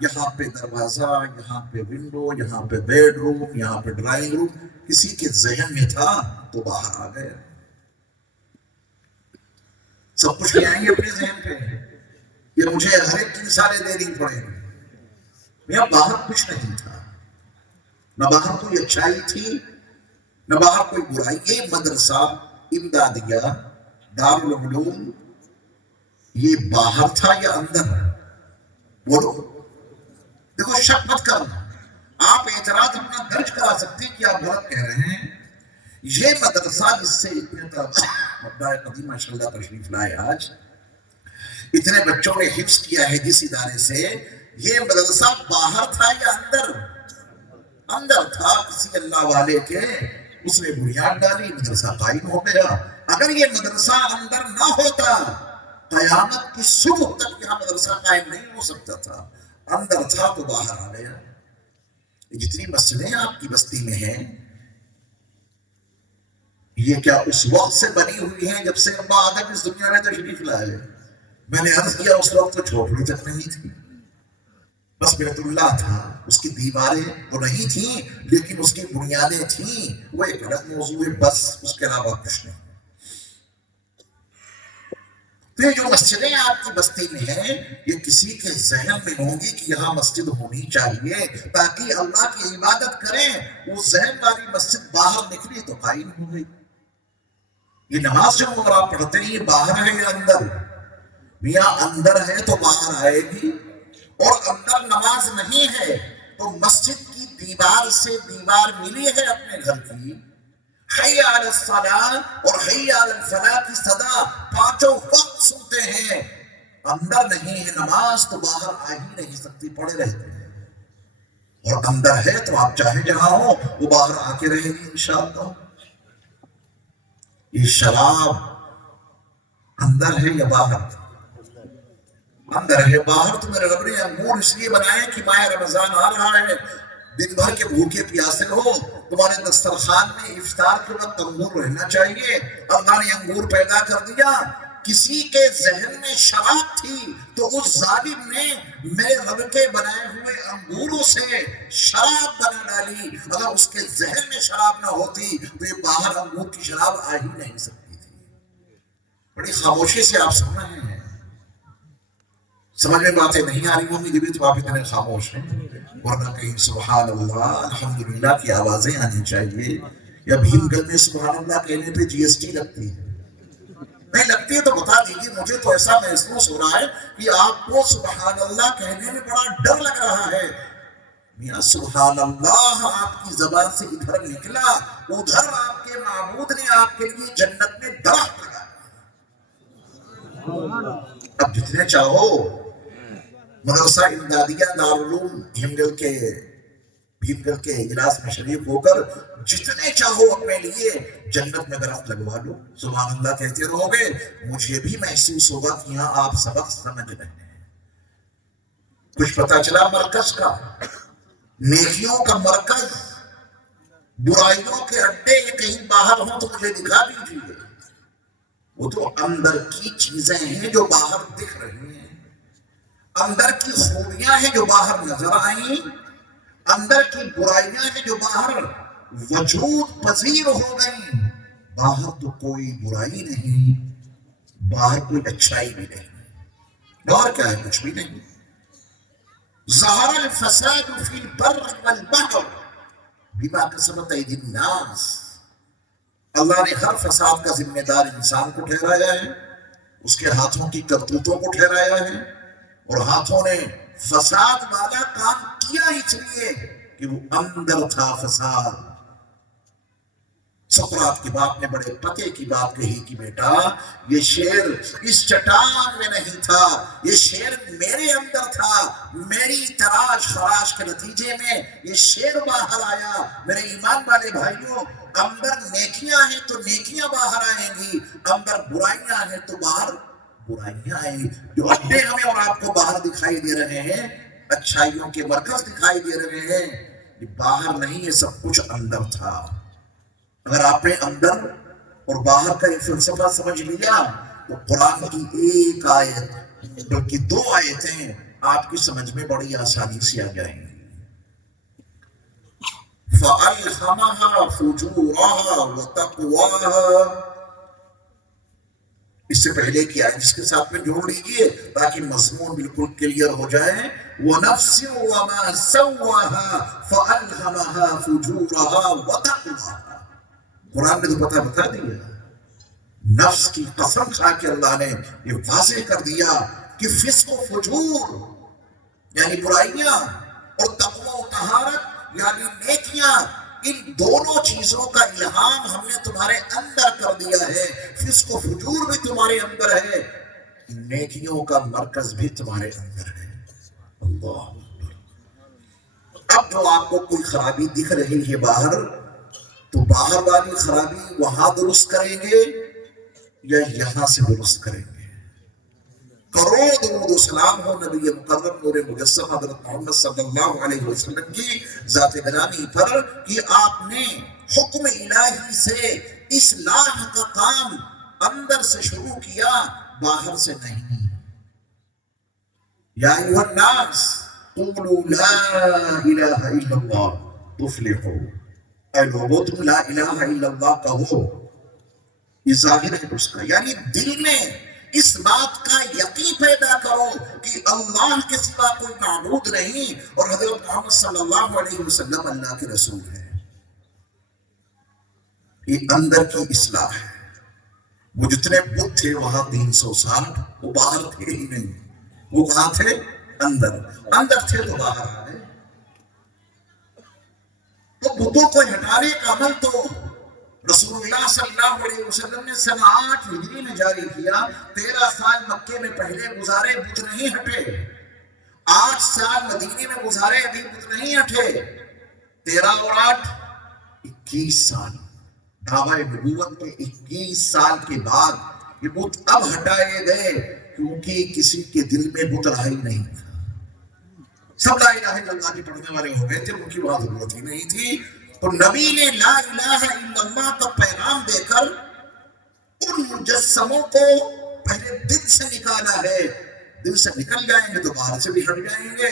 یہاں پہ دروازہ، یہاں پہ ونڈو، یہاں پہ بیڈ روم، یہاں پہ ڈرائنگ روم. کسی کے ذہن میں تھا تو باہر آ گیا. سب کچھ لے آئیں گے اپنے ذہن پہ، یہ مجھے ہر ایک کی مثالیں دینی پڑیں گی. یہاں باہر کچھ نہیں تھا، نہ باہر کوئی اچھائی تھی، نہ باہر کوئی برائی. یہ مدرسہ امدادیہ دارالعلوم یہ باہر تھا یا اندر؟ بولو. دیکھو شک مت کرنا، آپ اعتراض اپنا درج کرا سکتے ہیں کہ آپ غلط کہہ رہے ہیں۔ یہ مدرسہ جس سے اتنے مدعا قدیم ماشاء اللہ تشریف لائے آج، اتنے بچوں نے حفظ کیا ہے جس ادارے سے، یہ مدرسہ باہر تھا یا اندر؟ اندر تھا، کسی اللہ والے کے اس نے بنیاد ڈالی، مدرسہ قائم ہو گیا۔ اگر یہ مدرسہ اندر نہ ہوتا، قیامت کی صبح تک یہاں مدرسہ قائم نہیں ہو سکتا تھا۔ اندر تھا تو باہر آ گیا۔ جتنی مسجدیں آپ کی بستی میں ہیں، یہ کیا اس وقت سے بنی ہوئی ہیں جب سے ابا آدم اس دنیا میں تشریف لائے؟ میں نے عرض کیا اس وقت تو جھوپڑی تک نہیں تھی، بس بیت اللہ تھا، اس کی دیواریں تو نہیں تھیں لیکن اس کی بنیادیں تھیں، وہ ایک الگ موضوع ہے، بس اس کے علاوہ کچھ نہیں۔ تو یہ جو مسجدیں آپ کی بستی میں ہیں، یہ کسی کے ذہن میں ہوں گی کہ یہاں مسجد ہونی چاہیے تاکہ اللہ کی عبادت کریں، وہ ذہن والی مسجد باہر نکلی تو قائم ہو گئی۔ یہ نماز جو اگر آپ پڑھتے ہیں، یہ باہر ہے یا اندر؟ میاں اندر ہے تو باہر آئے گی، اور اندر نماز نہیں ہے تو مسجد کی دیوار سے دیوار ملی ہے اپنے گھر کی، حی علی الصلاۃ اور حی علی الفلاح کی صدا پانچوں وقت سنتے ہیں، اندر نہیں ہے نماز تو باہر آ ہی نہیں سکتی، پڑے رہتے ہیں۔ اور اندر ہے تو آپ چاہے جہاں ہو وہ باہر آ کے رہے گی انشاءاللہ۔ یہ شراب اندر ہے یا باہر؟ اندر ہے۔ باہر تو میرے رب نے انگور اس لیے بنائے کہ ماہ رمضان آ رہا ہے، دن بھر کے بھوکے پیاسے ہو، تمہارے دسترخوان میں افطار کے وقت انگور رہنا چاہیے۔ اللہ نے انگور پیدا کر دیا، کسی کے ذہن میں شراب تھی تو اس ظالم نے میرے رب کے بنائے ہوئے انگوروں سے شراب بنا ڈالی۔ اگر اس کے ذہن میں شراب نہ ہوتی تو یہ باہر انگور کی شراب آ ہی نہیں سکتی تھی۔ بڑی خاموشی سے آپ سن رہے ہیں، سمجھ میں باتیں نہیں آ رہی ہوں گی جبھی تو آپ اتنے خاموش ہیں، ورنہ کہیں سبحان اللہ الحمدللہ کی آوازیں آنی چاہیے، یا بھیم گل میں سبحان اللہ کہنے پہ جی ایس ٹی لگتی ہے؟ نہیں لگتی ہے تو بتا دیجیے، مجھے تو ایسا محسوس ہو رہا ہے کہ آپ کو سبحان اللہ کہنے میں بڑا ڈر لگ رہا ہے۔ میاں سبحان اللہ آپ کی زبان سے ادھر نکلا، ادھر آپ کے معبود نے آپ کے لیے جنت میں درخت لگا۔ اب جتنے چاہو مدرسہ امدادیہ دارالعلوم بھیمگل کے اجلاس میں شریک ہو کر جتنے چاہو اپنے لیے جنت میں درخت لگوا لو، سبحان اللہ کہتے رہو گے، مجھے بھی محسوس ہوگا کہ یہاں آپ سبق سمجھ رہے ہیں۔ کچھ پتا چلا مرکز کا، نیکیوں کا مرکز، برائیوں کے اڈے یہ کہیں باہر ہوں تو مجھے دکھا دیجیے۔ وہ تو اندر کی چیزیں ہیں جو باہر دکھ رہی ہیں، اندر کی خوبیاں ہیں جو باہر نظر آئیں، اندر کی برائیاں ہیں جو باہر وجود پذیر ہو گئیں۔ باہر تو کوئی برائی نہیں، باہر کوئی اچھائی بھی نہیں، باہر کیا ہے؟ کچھ بھی نہیں۔ ظہر الفساد فی البر والبحر بما کسبت ایدی الناس، اللہ نے ہر فساد کا ذمہ دار انسان کو ٹھہرایا ہے، اس کے ہاتھوں کی کرتوتوں کو ٹھہرایا ہے، اور ہاتھوں نے فساد والا کام کیا اس لیے کہ وہ اندر تھا فساد۔ سقراط کے باپ نے بڑے پتے کی بات کہی کہ بیٹا یہ شیر اس چٹان میں نہیں تھا، یہ شیر میرے اندر تھا، میری تلاش خراش کے نتیجے میں یہ شیر باہر آیا۔ میرے ایمان والے بھائیوں، اندر نیکیاں ہیں تو نیکیاں باہر آئیں گی، اندر برائیاں ہیں تو باہر برائیاں آئیں گی۔ جو اڈے ہمیں اور آپ کو باہر دکھائی دے رہے ہیں، اچھائیوں کے مرکز دکھائی دے رہے ہیں، یہ باہر نہیں، یہ سب کچھ اندر تھا۔ اگر آپ نے اندر اور باہر کا ایک فلسفہ سمجھ لیا تو قرآن کی ایک آیت بلکہ دو آیتیں آپ کی سمجھ میں بڑی آسانی سے آ جائیں گی۔ فَأَلْهَمَهَا فُجُورَهَا وَتَقْوَاهَا، اس سے پہلے کی آیت جس کے ساتھ میں جوڑ لیجئے تاکہ مضمون بالکل کلیئر ہو جائے۔ وَنَفْسٍ وَمَا سَوَّاهَا فَأَلْهَمَهَا فُجُورَهَا وَتَقْوَاهَا، قرآن نے تو پتہ بتا دیا، نفس کی قسم کھا کے اللہ نے یہ واضح کر دیا کہ فسق و فجور یعنی برائیاں اور تقوی و طہارت یعنی نیکیاں، ان دونوں چیزوں کا الہام ہم نے تمہارے اندر کر دیا ہے، فسق و فجور بھی تمہارے اندر ہے، نیکیوں کا مرکز بھی تمہارے اندر ہے۔ اللہ، اب جو آپ کو کوئی خرابی دکھ رہی ہے باہر، تو باہر والی خرابی وہاں درست کریں گے یا یہاں سے درست کریں گے؟ کروڑ درود و سلام ہو نبی مکرم نور مجسم حضرت محمد صلی اللہ علیہ وسلم کی ذات گرامی پر کہ آپ نے حکم الہی سے اصلاح کا کام اندر سے شروع کیا، باہر سے نہیں۔ یا ایھا الناس قولوا لا الہ الا اللہ تفلحوا، اے لوگو تم لا الہ الا اللہ کہو، یہ ظاہر ہے اس کا، یعنی دل میں اس بات کا یقین پیدا کرو کہ اللہ کے سوا کوئی معبود نہیں اور حضرت محمد صلی اللہ علیہ وسلم اللہ کے رسول ہے۔ یہ اندر کی اصلاح ہے۔ وہ جتنے بت تھے وہاں 360، وہ باہر تھے ہی نہیں، وہ کہاں تھے؟ اندر تھے تو باہر آ گئے۔ تو بتوں کو ہٹانے کا عمل تو رسول اللہ صلی اللہ علیہ وسلم نے سنہ 8 ہجری میں جاری کیا۔ 13 سال مکے میں پہلے گزارے، بت نہیں ہٹے۔ 8 سال مدینے میں گزارے، ابھی بت نہیں ہٹے۔ 13 اور 8 21 سال، دعوی نبوت کے 21 سال کے بعد یہ بت اب ہٹائے گئے، کیونکہ کسی کے دل میں بت رہا ہی نہیں تھا۔ سب لا الہ الا اللہ کے پڑھنے والے ہو گئے تھے، ان کی وہاں ضرورت ہی نہیں تھی۔ تو نبی نے لا الہ الا اللہ کا پیغام دے کر ان مجسموں کو پہلے دل سے نکالا ہے۔ دل سے نکل جائیں گے تو باہر سے بھی ہٹ جائیں گے،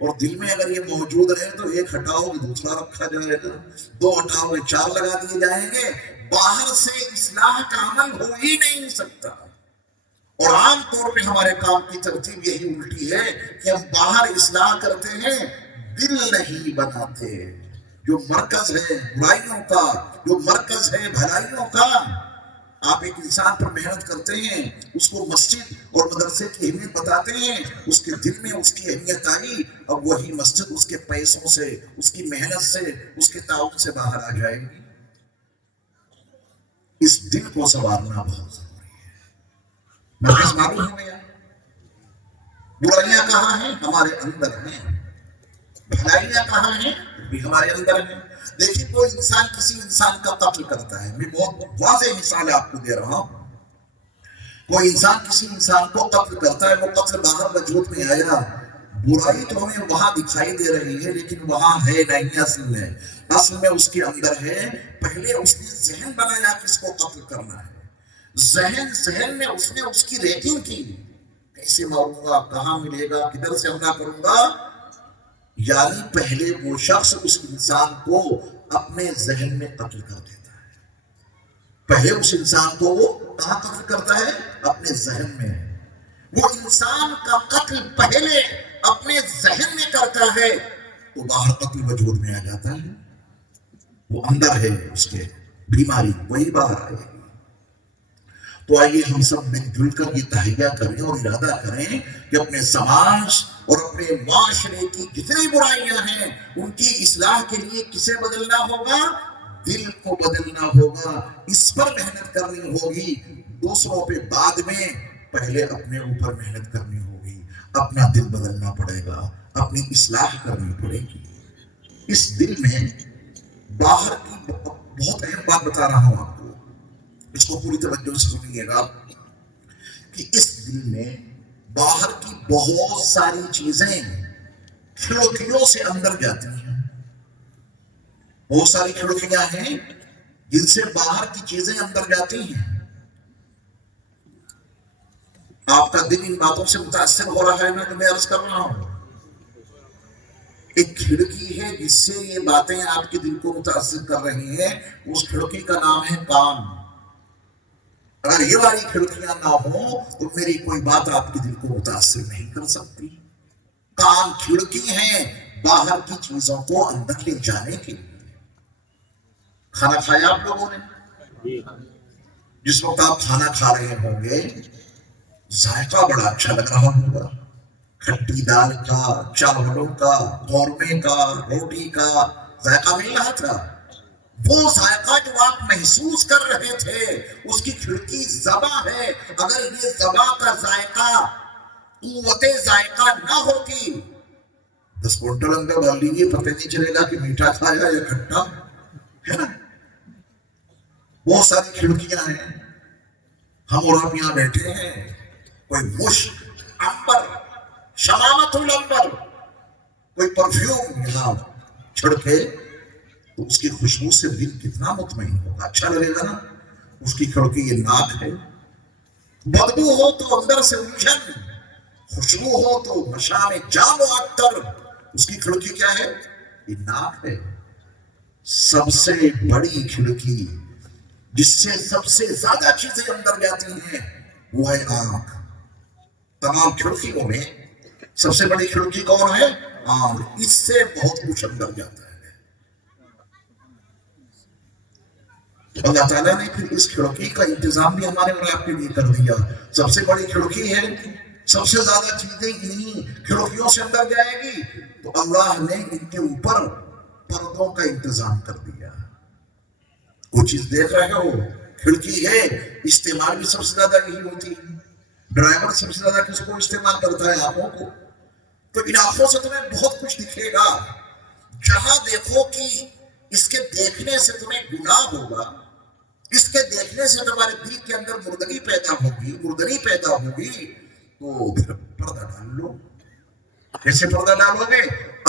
اور دل میں اگر یہ موجود رہے تو ایک ہٹاؤ گے دوسرا رکھا جائے گا، 2 ہٹاؤ گے 4 لگا دیے جائیں گے۔ باہر سے اصلاح کا عمل ہو ہی نہیں سکتا، اور عام طور پہ ہمارے کام کی ترتیب یہی الٹی ہے کہ ہم باہر اصلاح کرتے ہیں، دل نہیں بناتے۔ جو مرکز ہے برائیوں کا، جو مرکز ہے بھلائیوں کا، آپ ایک انسان پر محنت کرتے ہیں، اس کو مسجد اور مدرسے کی اہمیت بتاتے ہیں، اس کے دل میں اس کی اہمیت آئی، اب وہی مسجد اس کے پیسوں سے، اس کی محنت سے، اس کے تعاون سے باہر آ جائے گی۔ اس دل کو سنوارنا بہت ضروری ہے۔ مرکز معلوم ہو گیا، برائیاں کہاں ہیں؟ ہمارے اندر ہیں۔ بھلائیاں کہاں ہیں؟ بھی ہمارے اندر ہیں۔ دیکھیں، کوئی انسان کسی انسان کا قتل کرتا ہے، میں بہت واضح مثال آپ کو دے رہا ہوں۔ کوئی انسان کسی انسان کو قتل کرتا ہے، وہ قتل باہر وجود میں آیا، برائی تو ہمیں وہاں دکھائی دے رہی ہے لیکن وہاں ہے نہیں، اصل میں اس کے اندر ہے۔ پہلے اس نے ذہن بنایا کس کو قتل کرنا ہے، ذہن میں اس نے اس کی ریٹنگ کی، کیسے ماروں گا، کہاں ملے گا، کدھر سے حملہ کروں گا۔ یعنی پہلے وہ شخص اس انسان کو اپنے ذہن میں قتل کر دیتا ہے۔ پہلے اس انسان کو وہ کہاں قتل کرتا ہے؟ اپنے ذہن میں۔ وہ انسان کا قتل پہلے اپنے ذہن میں کرتا ہے تو باہر قتل وجود میں آ جاتا ہے۔ وہ اندر ہے اس کے بیماری، وہی باہر آئے گی۔ تو آئیے ہم سب مل جل کر یہ تہیہ کریں اور ارادہ کریں کہ اپنے سماج اور اپنے معاشرے کی جتنی برائیاں ہیں ان کی اصلاح کے لیے کسے بدلنا ہوگا؟ دل کو بدلنا ہوگا۔ اس پر محنت کرنی ہوگی، دوسروں پہ بعد میں، پہلے اپنے اوپر محنت کرنی ہوگی۔ اپنا دل بدلنا پڑے گا، اپنی اصلاح کرنی پڑے گی۔ اس دل میں باہر کی بہت اہم بات بتا رہا ہوں آپ کو، اس کو پوری توجہ سے سنیے گا کہ اس دل میں باہر کی بہت ساری چیزیں کھڑکیوں سے اندر جاتی ہیں۔ بہت ساری کھڑکیاں ہیں جن سے باہر کی چیزیں اندر جاتی ہیں۔ آپ کا دل ان باتوں سے متاثر ہو رہا ہے نا کہ میں عرض کر رہا ہوں۔ ایک کھڑکی ہے جس سے یہ باتیں آپ کے دل کو متاثر کر رہی ہیں، اس کھڑکی کا نام ہے کان۔ اگر یہ والی کھڑکیاں نہ ہوں تو میری کوئی بات آپ کے دل کو متاثر نہیں کر سکتی۔ کان کھڑکی ہیں باہر کی چیزوں کو اندر لے جانے کے لیے۔ کھانا کھایا آپ لوگوں نے؟ جس وقت آپ کھانا کھا رہے ہوں گے ذائقہ بڑا اچھا لگ رہا ہوگا، کھٹی دال کا، چاولوں کا، قورمے کا، روٹی کا ذائقہ مل رہا تھا. وہ ذائقہ جو آپ محسوس کر رہے تھے اس کی کھڑکی زباں ہے. اگر یہ زباں کا ذائقہ قوت ذائقہ نہ ہوتی، 10 کوئنٹل اندر ڈال لیجیے پتہ نہیں چلے گا کہ میٹھا کھایا یا کھٹا ہے نا. بہت ساری کھڑکیاں ہیں، ہم اور آپ یہاں بیٹھے ہیں، کوئی مشک، عنبر، شمامت العنبر، کوئی پرفیوم یہاں چھڑکے تو اس کی خوشبو سے دل کتنا مطمئن ہوگا، اچھا لگے گا نا. اس کی کھڑکی یہ ناک ہے. بدبو ہو تو اندر سے الجھن، خوشبو ہو تو مشام جام و عطر. اس کی کھڑکی کیا ہے؟ یہ ناک ہے. سب سے بڑی کھڑکی جس سے سب سے زیادہ چیزیں اندر جاتی ہیں وہ ہے آنکھ. تمام کھڑکیوں میں سب سے بڑی کھڑکی کون ہے؟ آنکھ. اس سے بہت کچھ اندر جاتا ہے. اللہ تعالیٰ نے پھر اس کھڑکی کا انتظام بھی ہمارے اور آپ کے لیے کر دیا. سب سے بڑی کھڑکی ہے، سب سے زیادہ چیزیں انہی کھڑکیوں سے اندر جائے گی، تو اللہ نے ان کے اوپر پردوں کا انتظام کر دیا. کوئی چیز دیکھ رہے ہو، کھڑکی ہے، استعمال بھی سب سے زیادہ یہی ہوتی ہے. ڈرائیور سب سے زیادہ کس کو استعمال کرتا ہے؟ آنکھوں کو. تو ان آنکھوں سے تمہیں بہت کچھ دکھے گا. جہاں دیکھو کہ اس کے دیکھنے سے تمہیں گناہ ہوگا، اس کے دیکھنے سے تمہارے دل کے اندر مردگی پیدا ہوگی، تو پھر پردہ ڈال لو. کیسے پردہ ڈالو گے؟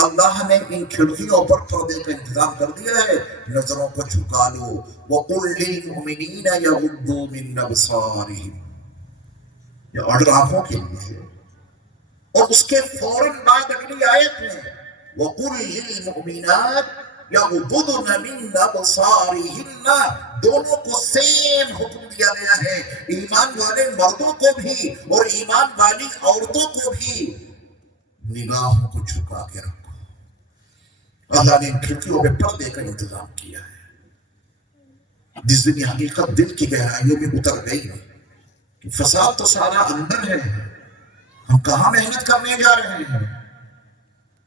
اللہ نے ان کھڑکیوں پر پردے کا انتظام کر دیا ہے. نظروں کو جھکا لو. وَقُلْ لِلْمُؤْمِنِينَ يَغُضُّوا مِنْ أَبْصَارِهِمْ، یہ آرڈر آنکھوں کے لیے ہے. اور اس کے فوراً بعد اگلی آیت میں وَقُلْ لِلْمُؤْمِنَاتِ يَغْضُضْنَ مِنْ أَبْصَارِهِنَّ، دونوں کو سیم حکم دیا گیا ہے. ایمان والے مردوں کو بھی اور ایمان والی عورتوں کو بھی نگاہوں کو جھکا کے رکھو. اللہ نے ان کھڑکیوں میں پردے کا انتظام کیا ہے. جس دن یہ حقیقت دل کی گہرائیوں میں اتر گئی کہ فساد تو سارا اندر ہے، ہم کہاں محنت کرنے جا رہے ہیں؟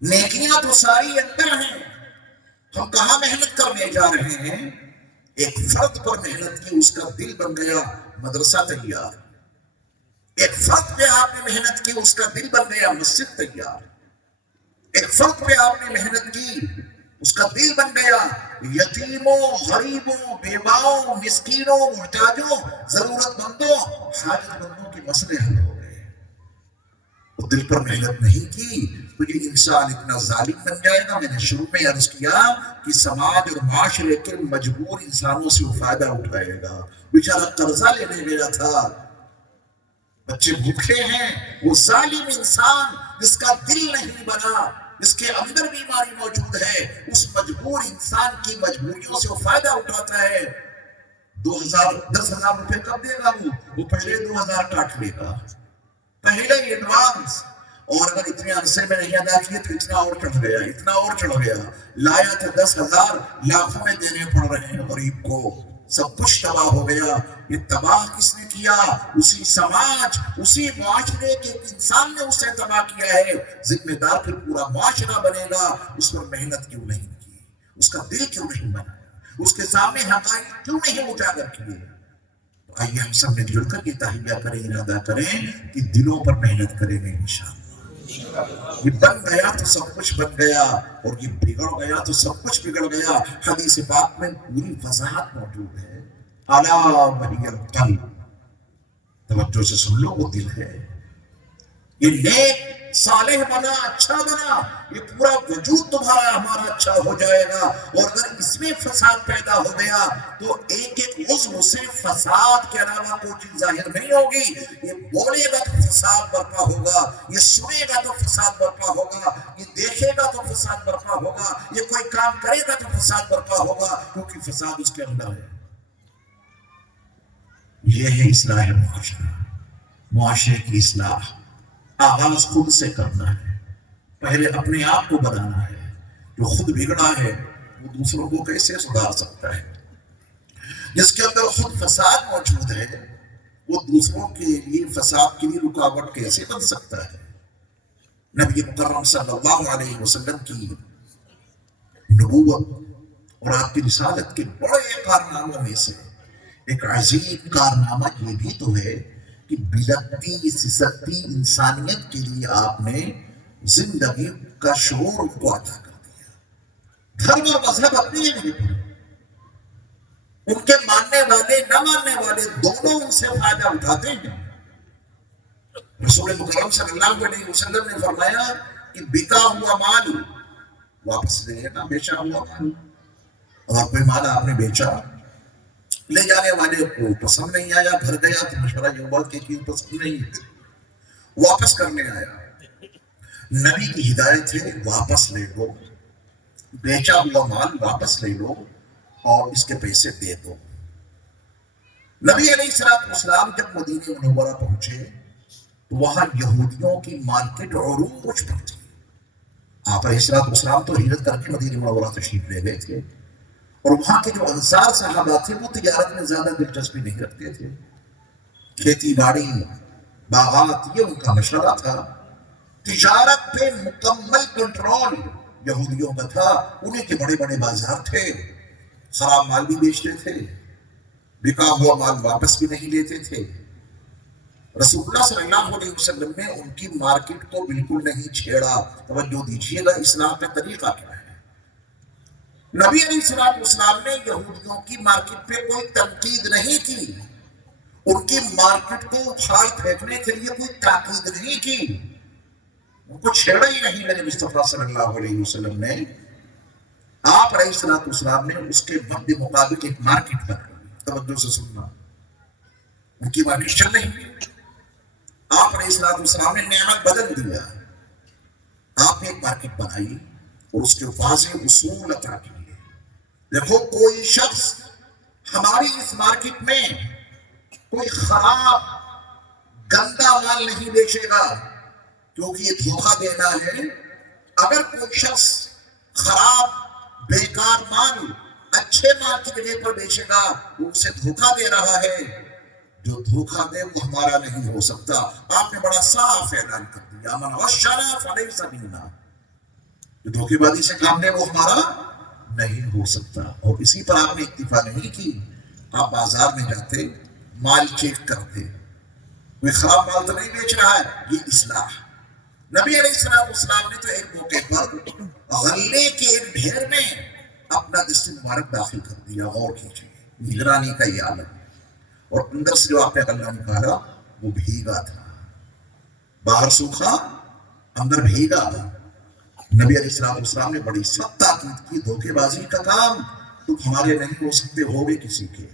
نیکیاں تو ساری اندر ہیں، ہم کہاں محنت کرنے جا رہے ہیں؟ ایک فرد پر محنت کی، اس کا دل بن گیا مدرسہ تیار. ایک فرد پہ آپ نے محنت کی، اس کا دل بن گیا مسجد تیار. ایک فرد پہ آپ نے محنت کی، اس کا دل بن گیا یتیموں، غریبوں، بیواؤں، مسکینوں، محتاجوں، ضرورت مندوں، حاجت مندوں کے مسئلے حل ہو گئے. وہ دل پر محنت نہیں کی تو یہ انسان اتنا ظالم بن جائے گا. میں نے شروع میں عرض کیا کہ سماج اور معاشرے کے مجبور انسانوں سے وہ فائدہ اٹھائے گا. بیچارہ قرضہ لینے گیا تھا، بچے بھوکے ہیں، وہ ظالم انسان جس کا دل نہیں بنا، جس کے اندر بیماری موجود ہے، اس مجبور انسان کی مجبوریوں سے وہ فائدہ اٹھاتا ہے. 10,000 روپے کب دے گا؟ وہ پہلے 2,000 کاٹ لے گا، پہلے ایڈوانس. اور اگر اتنے عرصے میں نہیں ادا کیے تو اتنا اور چڑھ گیا. لایا تھا 10,000، لاکھوں میں دینے پڑ رہے ہیں غریب کو. سب کچھ تباہ ہو گیا. یہ تباہ کس نے کیا؟ اسی سماج، اسی معاشرے کے انسان نے اسے تباہ کیا ہے. ذمہ دار پھر پورا معاشرہ بنے گا. اس پر محنت کیوں نہیں کی؟ اس کا دل کیوں نہیں بنایا؟ اس کے سامنے حقائق کیوں نہیں اجاگر کیے؟ آئیے ہم سب مل جل کر یہ تحیہ کریں، ارادہ کریں کہ دلوں پر محنت کریں گے انشاءاللہ. یہ بن گیا تو سب کچھ بن گیا، اور یہ بگڑ گیا تو سب کچھ بگڑ گیا. حدیث پاک میں پوری وضاحت موجود ہے. الا وہی القلب، توجہ سے سن لو، وہ دل ہے. یہ نیک صالح بنا، اچھا بنا، یہ پورا وجود تمہارا ہمارا اچھا ہو جائے گا. اور اگر اس میں فساد پیدا ہو گیا تو ایک ایک عضو سے فساد کے علاوہ کوئی چیز ظاہر نہیں ہوگی. یہ بولے گا تو فساد برپا ہوگا، یہ سنے گا تو فساد برپا ہوگا، یہ دیکھے گا تو فساد برپا ہوگا، یہ کوئی کام کرے گا تو فساد برپا ہوگا، کیونکہ فساد اس کے اندر ہے. یہ ہے اصلاح معاشرہ. معاشرے کی اصلاح آغاز خود سے کرنا ہے. پہلے اپنے آپ کو بنانا ہے. جو خود بگڑا ہے وہ دوسروں کو کیسے سدھار سکتا ہے؟ جس کے اندر خود فساد موجود ہے وہ دوسروں کے لیے فساد کے لیے رکاوٹ کیسے بن سکتا ہے؟ نبی مکرم صلی اللہ علیہ وسلم کی نبوت اور آپ کی رسالت کے بڑے کارناموں میں سے ایک عظیم کارنامہ یہ بھی تو ہے کہ بلکتی سسکتی انسانیت کے لیے آپ نے زندگی کا شعور ان کو عطا کر دیا. دھرم اور مذہب اپنی جگہ پر، ان کے ماننے والے نہ ماننے والے دونوں ان سے فائدہ اٹھاتے ہیں. رسول مکرم صلی اللہ علیہ وسلم نے فرمایا کہ بکا ہوا مال واپس لے لینا، بیچا ہوا مال. اور کوئی مال آپ نے بیچا، لے جانے والے کو پسند نہیں آیا، گھر گیا تو مشورہ یہ ہوا کہ چیز پسند نہیں ہے، واپس کرنے آیا. نبی کی ہدایت ہے واپس لے لو، بیچا ہوا مال واپس لے لو اور اس کے پیسے دے دو. نبی علیہ السلام جب مدینہ منورہ پہنچے تو وہاں یہودیوں کی مارکیٹ عروج پر تھی. آپ علیہ السلام تو ہجرت کر کے مدینہ منورہ تشریف لے گئے تھے، اور وہاں کے جو انصار صحابہ تھے وہ تجارت میں زیادہ دلچسپی نہیں رکھتے تھے. کھیتی باڑی، باغات، یہ ان کا مشغلہ تھا. تجارت پہ مکمل کنٹرول یہودیوں کا تھا. انہیں کے بڑے بڑے بازار تھے، خراب مال بھی بیچتے تھے، بکا ہوا مال واپس بھی نہیں لیتے تھے. رسول اللہ صلی اللہ علیہ وسلم نے ان کی مارکیٹ کو بالکل نہیں چھیڑا. توجہ دیجیے گا اسلام کا طریقہ کیا ہے. نبی علیہ السلام نے یہودیوں کی مارکیٹ پہ کوئی تنقید نہیں کی، ان کی مارکیٹ کو اچھال پھینکنے کے لیے کوئی تاکید نہیں کی، ان کو چھیڑا ہی نہیں. میرے مصطفیٰ صلی اللہ علیہ وسلم نے، آپ علیہ السلام نے اس کے مد مقابل ایک مارکیٹ بنائی. توجہ سے سننا، ان کی مارکیٹ چل رہی ہے، آپ علیہ السلام نے نعمت بدل دیا. آپ نے ایک مارکیٹ بنائی اور اس کے واضح اصول عطا کیے. دیکھو، کوئی شخص ہماری اس مارکیٹ میں کوئی خراب گندا مال نہیں بیچے گا، کیونکہ یہ دھوکہ دینا ہے. اگر کوئی شخص خراب بیکار مال اچھے مال کی جگہ پر بیچے گا وہ اسے دھوکہ دے رہا ہے. جو دھوکہ دے وہ ہمارا نہیں ہو سکتا. آپ نے بڑا صاف اعلان کر دیا، من غشنا فلیس منا. جو دھوکے بازی سے کام لے وہ ہمارا نہیں ہو سکتا. اور اسی پر آپ نے اکتفا نہیں کی. آپ بازار میں جاتے، مال چیک کرتے، کوئی خراب مال تو نہیں بیچ رہا ہے. یہ اصلاح. نبی علیہ السلام نے تو ایک موقع پر غلے کے ایک ڈھیر میں اپنا دست مبارک داخل کر دیا. غور کیجیے، نگرانی کا یہ عالم. اور اندر سے جو آپ نے غلہ نکالا وہ بھیگا تھا، باہر سوکھا اندر بھیگا. نبی علیہ السلام نے بڑی سخت تاکید کی، دھوکے بازی کا کام تم ہمارے نہیں ہو سکتے، ہوگے کسی کے.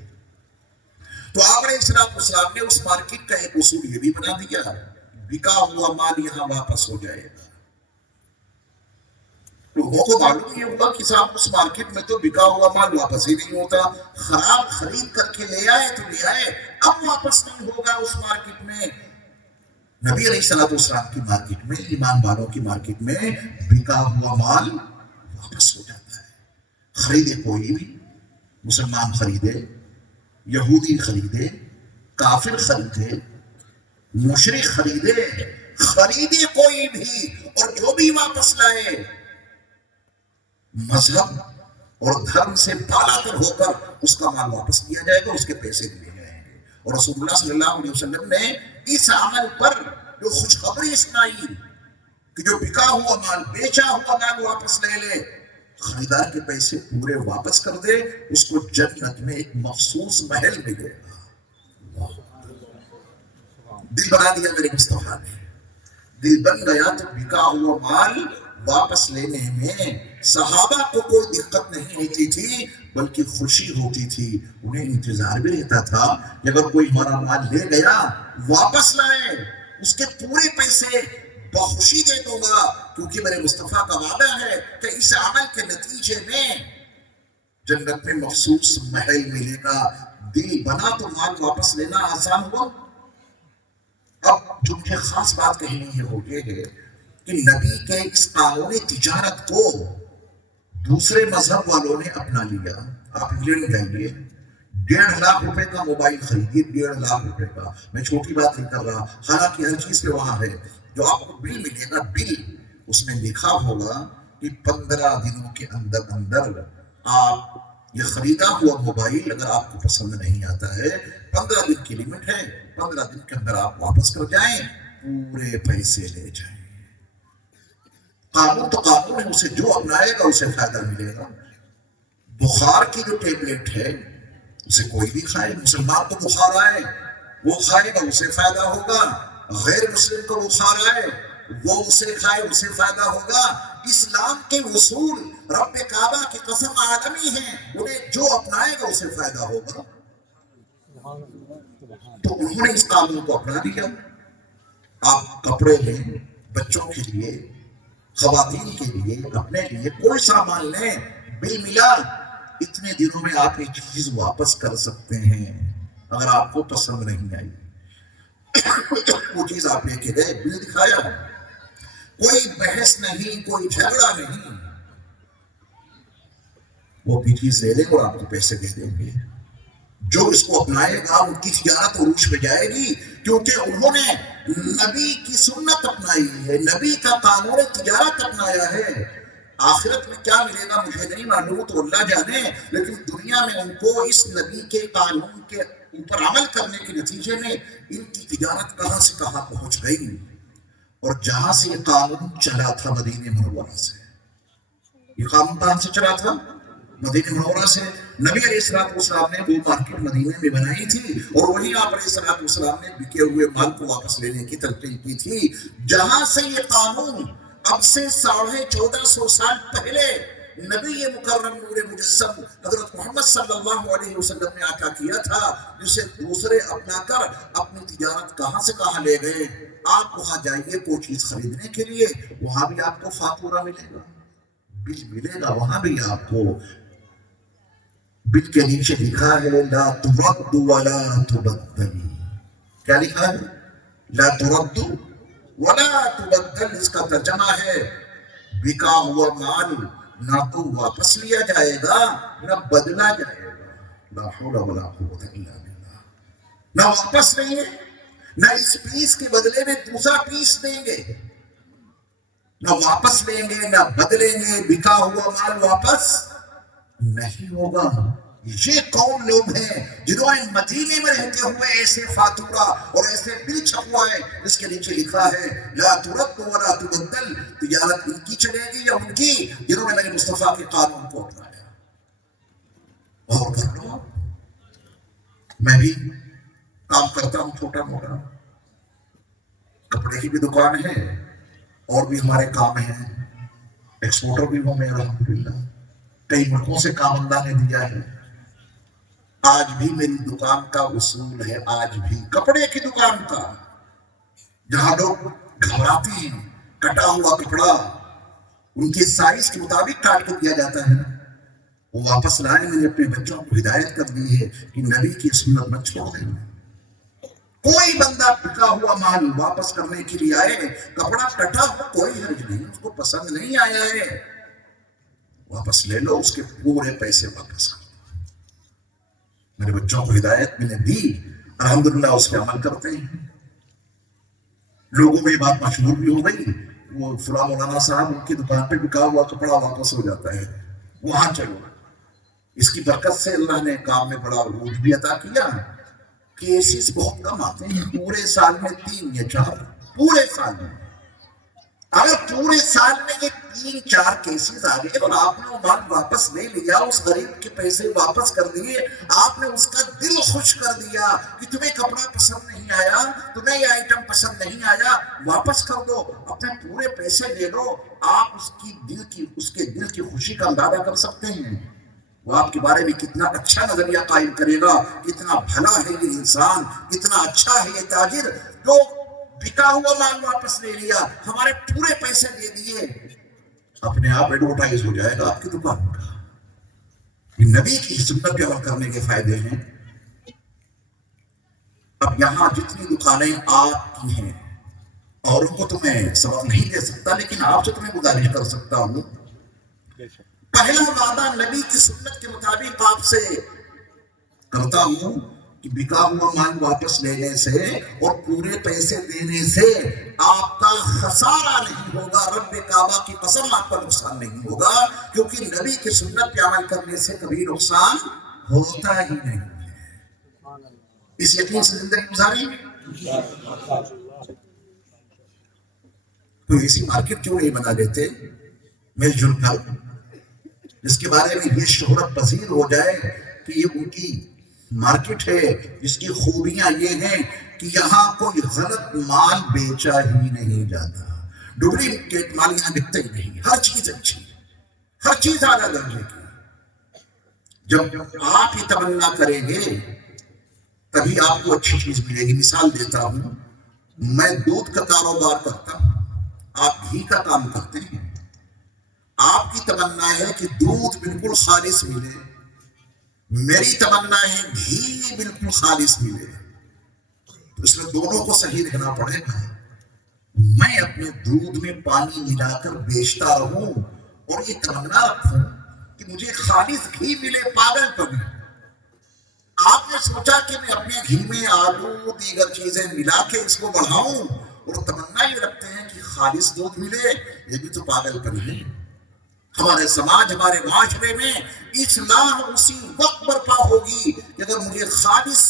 تو آپ علیہ السلام نے اس مارکیٹ کا ایک اصول یہ بھی بنا دیا، بکا ہوا مال یہاں واپس ہو جائے گا. لوگوں کو معلوم یہ ہوگا کہ صاحب اس مارکیٹ میں تو بکا ہوا مال واپس ہی نہیں ہوتا. خراب خرید کر کے لے آئے تو لے آئے، اب واپس نہیں ہوگا اس مارکیٹ میں. نبی علیہ السلام کی مارکیٹ میں، ایمان والوں کی مارکیٹ میں بکا ہوا مال واپس ہو جاتا ہے. خریدے کوئی بھی، مسلمان خریدے، یہودی خریدے، کافر خریدے، مشرک خریدے، خریدے کوئی بھی، اور جو بھی واپس لائے مذہب اور دھرم سے بالا تر ہو کر اس کا مال واپس کیا جائے گا، اس کے پیسے دیے جائیں گے. اور رسول اللہ صلی اللہ علیہ وسلم نے اس عمل پر جو خوشخبری سنائی کہ جو بکا ہوا مال، بیچا ہوا مال واپس لے لے، خریدار کے پیسے پورے واپس کر دے، اس کو جنت میں ایک مخصوص محل ملے گا. دل بنا دیا میرے مصطفیٰ نے. دل بن گیا تو بکا ہوا مال واپس لینے میں صحابہ کو کوئی دقت نہیں ہوتی تھی، بلکہ خوشی ہوتی تھی. انہیں انتظار بھی رہتا تھا کہ اگر کوئی ہمارا مال لے گیا واپس لائے، اس کے پورے پیسے بخوشی دے دوں گا، کیونکہ میرے مصطفیٰ کا وعدہ ہے کہ اس عمل کے نتیجے میں جنت میں مخصوص محل ملے گا. دل بنا تو مال واپس لینا آسان ہوا. اب جو مجھے خاص بات کہنی ہے وہ یہ ہے کہ نبی کے اس قانون تجارت کو دوسرے مذہب والوں نے اپنا لیا. آپ انگلینڈ جائیے، 1.5 لاکھ روپے کا موبائل خریدیے، 1.5 لاکھ روپے کا. میں چھوٹی بات نہیں کر رہا، حالانکہ ہر چیز پہ وہاں ہے. جو آپ کو بل ملے گا بل اس میں لکھا ہوگا کہ 15 دنوں کے اندر اندر آپ یہ خریدا ہوا موبائل اگر آپ کو پسند نہیں آتا ہے 15 دن کی لمٹ ہے 15 دن کے اندر آپ واپس کر جائیں پورے پیسے لے جائیں. قانون تو قانون ہے اسے جو اپنائے گا اسے فائدہ ملے گا. بخار کی جو ٹیبلٹ ہے اسے کوئی بھی کھائے مسلمان کو بخار آئے وہ کھائے گا اسے فائدہ ہوگا غیر مسلم کو بخار آئے وہ اسے کھائے اسے فائدہ ہوگا. اسلام کے اصول رب کعبہ کی قسم عالمی ہیں انہیں جو اپنائے گا اسے فائدہ ہوگا. تو انہوں نے اس قانون کو اپنا دیا. آپ کپڑے لیں بچوں کے لیے خواتین کے لیے اپنے لیے کوئی سامان لیں بل ملا اتنے دنوں میں آپ یہ چیز واپس کر سکتے ہیں اگر آپ کو پسند نہیں آئی. وہ چیز آپ لے کے گئے بل دکھایا کوئی بحث نہیں کوئی جھگڑا نہیں وہ بھی چیز لے لیں اور آپ کو پیسے دے دیں گے. جو اس کو اپنائے گا ان کی تجارت عروج پہ جائے گی کیونکہ انہوں نے نبی کی سنت اپنائی ہے نبی کا قانون تجارت اپنایا ہے. آخرت میں کیا ملے گا مجھے نہیں معلوم تو اللہ جانے لیکن دنیا میں ان کو اس نبی کے قانون کے اوپر عمل کرنے کے نتیجے میں ان کی تجارت کہاں سے کہاں پہنچ گئی. اور جہاں سے یہ قانون چلا تھا مدینہ منورہ سے یہ قانون کہاں سے چلا تھا مدینہ منورہ سے. نبی علیہ السلام نے وہ مارکیٹ مدینہ میں بنائی تھی اور وہیں آپ علیہ السلام نے بکے ہوئے مال کو واپس لینے کی تلقین کی تھی. جہاں سے یہ قانون اب سے 1450 سال پہلے نبی مکرم نور مجسم حضرت محمد صلی اللہ علیہ وسلم نے عطا کیا تھا جسے دوسرے اپنا کر اپنی تجارت کہاں سے کہاں لے گئے. آپ وہاں جائیے کوئی چیز خریدنے کے لیے وہاں بھی آپ کو فاتورہ ملے گا بل ملے گا وہاں بھی آپ کو بل کے نیچے لکھا ہے لا ترد ولا تبدل. کیا لکھا ہے لا ترد ولا تبدل. اس کا ترجمہ ہے بکا ہوا مال نہ تو واپس لیا جائے گا نہ بدلا جائے گا. لا حول ولا قوت الا باللہ. نہ واپس لیں گے نہ اس پیس کے بدلے میں دوسرا پیس دیں گے نہ واپس لیں گے نہ بدلیں گے. بکا ہوا مال واپس نہیں ہوگا. یہ کون لوگ ہیں جنہوں نے مدینے میں رہتے ہوئے ایسے فاتورہ اور ایسے بل چھپوائے جس کے نیچے لکھا ہے لا ترد ولا تبدل. تجارت ان کی چلے گی یا ان کی جنہوں نے میرے مصطفیٰ کے قانون کو اپنایا. اور کر لو میں بھی کام کرتا ہوں چھوٹا موٹا کپڑے کی بھی دکان ہے اور بھی ہمارے کام ہیں ایکسپورٹر بھی ہوں میں الحمدللہ کئی ملکوں سے کام اللہ نے دیا ہے. آج بھی میری دکان کا اصول ہے آج بھی کپڑے کی دکان کا جہاں لوگ گھبراتے ہیں کٹا ہوا کپڑا ان کے سائز کے مطابق کاٹ کے دیا جاتا ہے وہ واپس لائے. میں نے اپنے بچوں کو ہدایت کر دی ہے کہ نبی کی سنت مت چھوڑ دیں. کوئی بندہ بکا ہوا مال واپس کرنے کے لیے آئے کپڑا کٹا ہوا کوئی حرج نہیں اس کو پسند نہیں آیا ہے واپس لے لو اس کے پورے پیسے واپس کر. میرے بچوں کو ہدایت میں نے دی الحمدللہ اس پہ عمل کرتے ہیں. لوگوں میں یہ بات مشہور بھی ہو گئی وہ فلاں مولانا صاحب ان کی دکان پہ بکا ہوا کپڑا واپس ہو جاتا ہے وہاں چلو. اس کی برکت سے اللہ نے کام میں بڑا عروج بھی عطا کیا. کیسز بہت کم آتے ہیں پورے سال میں 3 یا 4 پورے سال میں. اگر پورے سال میں یہ 3-4 کیسز آ گئے اور آپ نے وہ مال واپس لے لیا اس غریب کے پیسے واپس کر دیے آپ نے اس کا دل خوش کر دیا کہ تمہیں کپڑا پسند نہیں آیا تمہیں یہ آئٹم پسند نہیں آیا واپس کر دو اپنے پورے پیسے لے لو. آپ اس کے دل کی خوشی کا اندازہ کر سکتے ہیں. وہ آپ کے بارے میں کتنا اچھا نظریہ قائم کرے گا کتنا بھلا ہے یہ انسان کتنا اچھا ہے یہ تاجر جو بکا ہوا مال واپس لے لیا ہمارے پورے پیسے دے دیے. اپنے آپ ایڈورٹائز ہو جائے گا آپ کی دکان کا. یہ نبی کی سنت پہ عمل کرنے کے فائدے ہیں. اب یہاں جتنی دکانیں آپ کی ہیں اوروں کو تو میں سبق نہیں دے سکتا لیکن آپ سے تو میں گزارش کر سکتا ہوں پہلا وعدہ نبی کی سنت کے مطابق آپ سے کرتا ہوں کہ بکا ہوا مال واپس لینے سے اور پورے پیسے دینے سے آپ کا خسارہ نہیں ہوگا، رب کعبہ کی قسم آپ کا نقصان نہیں ہوگا، کیونکہ نبی کی سنت پہ عمل کرنے سے کبھی نقصان ہوتا ہی نہیں ہے۔ اس یقین سے زندگی گزاری۔ کوئی ایسی مارکیٹ کیوں نہیں بنا لیتے مل جل کر، جس کے بارے میں یہ شہرت پذیر ہو جائے کہ یہ ان کی مارکیٹ ہے، جس کی خوبیاں یہ ہیں کہ یہاں کوئی غلط مال بیچا ہی نہیں جاتا، ڈپلیکیٹ مال یہاں بکتا ہی نہیں، ہر چیز اچھی، ہر چیز اعلیٰ درجے کی۔ جب آپ ہی تمنا کریں گے تبھی آپ کو اچھی چیز ملے گی۔ مثال دیتا ہوں، میں دودھ کا کاروبار کرتا ہوں، آپ گھی کا کام کرتے ہیں، آپ کی تمنا ہے کہ دودھ بالکل خالص ملے، میری تمنا ہے گھی بالکل خالص ملے، تو اس میں دونوں کو صحیح رہنا پڑے گا۔ میں اپنے دودھ میں پانی ملا کر بیچتا رہوں اور یہ تمنا رکھوں کہ مجھے خالص گھی ملے، پاگل پن ہے۔ آپ نے سوچا کہ میں اپنے گھی میں آلو دیگر چیزیں ملا کے اس کو بڑھاؤں اور تمنا یہ رکھتے ہیں کہ خالص دودھ ملے، یہ بھی تو پاگل پن ہے۔ ہمارے سماج، ہمارے معاشرے میں اصلاح اسی وقت برپا ہوگی کہ اگر مجھے خالص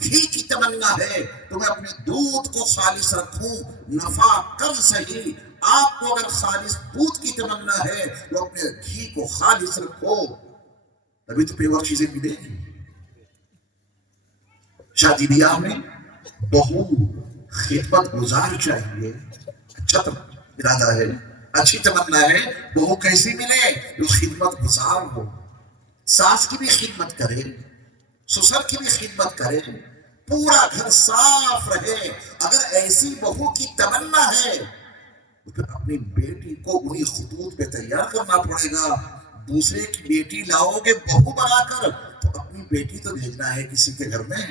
گھی کی تمنا ہے تو میں اپنے دودھ کو خالص رکھوں، نفع کم صحیح۔ آپ کو اگر خالص دودھ کی تمنا ہے تو اپنے گھی کو خالص رکھو، تبھی تو پیور چیزیں ملیں گی۔ شادی بیاہ میں بہو خدمت گزار چاہیے، اچھا ارادہ ہے، اچھی تمنا ہے، بہو کیسی ملے؟ جو خدمت گزار ہو، ساس کی بھی خدمت کرے، سسر کی بھی خدمت کرے، پورا گھر صاف رہے۔ اگر ایسی بہو کی تمنا ہے تو پھر اپنی بیٹی کو انہی خطوط پہ تیار کرنا پڑے گا۔ دوسرے کی بیٹی لاؤ گے بہو بنا کر تو اپنی بیٹی تو بھیجنا ہے کسی کے گھر میں،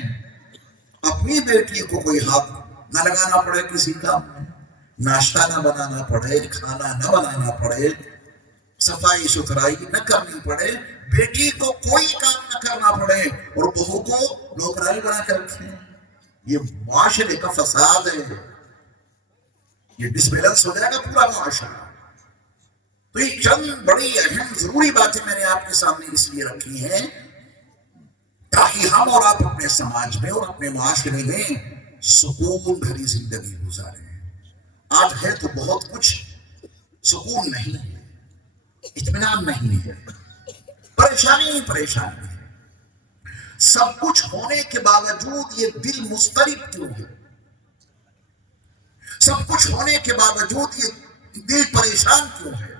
اپنی بیٹی کو کوئی ہاتھ نہ لگانا پڑے کسی کام میں، ناشتہ نہ بنانا پڑے، کھانا نہ بنانا پڑے، صفائی ستھرائی نہ کرنی پڑے، بیٹی کو کوئی کام نہ کرنا پڑے اور بہو کو نوکرائی بنا کے رکھیں۔ یہ معاشرے کا فساد ہے، یہ ڈس بیلنس ہو جائے گا پورا معاشرہ۔ تو یہ چند بڑی اہم ضروری باتیں میں نے آپ کے سامنے اس لیے رکھی ہیں تاکہ ہم اور آپ اپنے سماج میں اور اپنے معاشرے میں سکون بھری زندگی گزاریں۔ آج ہے تو بہت کچھ، سکون نہیں ہے، اطمینان نہیں ہے، پریشانی ہی پریشانی ہے۔ سب کچھ ہونے کے باوجود یہ دل مضطرب کیوں ہے؟ سب کچھ ہونے کے باوجود یہ دل پریشان کیوں ہے؟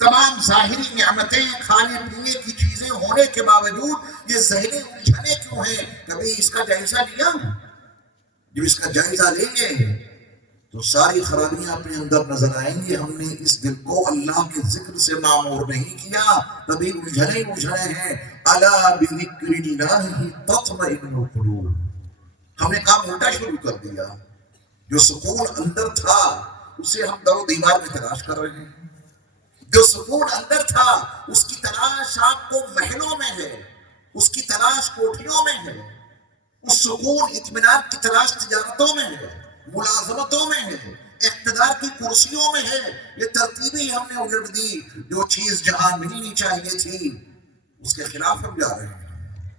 تمام ظاہری نعمتیں، کھانے پینے کی چیزیں ہونے کے باوجود یہ ذہنی الجھنیں کیوں ہیں؟ کبھی اس کا جائزہ لیا؟ جب اس کا جائزہ لیں گے تو ساری خرابیاں اپنے اندر نظر آئیں گی۔ ہم نے اس دل کو اللہ کے ذکر سے معمور نہیں کیا، تبھی الجھنے ہیں۔ الا بذکر اللہ تطمئن القلوب۔ ہم نے کام الٹا شروع کر دیا، جو سکون اندر تھا اسے ہم در و دیوار میں تلاش کر رہے ہیں۔ جو سکون اندر تھا اس کی تلاش آپ کو محلوں میں ہے، اس کی تلاش کوٹھیوں میں ہے، اس سکون اطمینان کی تلاش تجارتوں میں ہے، ملازمتوں میں ہے، اقتدار کی کرسیوں میں ہے۔ یہ ترتیبیں ہم نے الٹ دی، جو چیز جہاں ملنی چاہیے تھی اس کے خلاف ہم جا رہے ہیں۔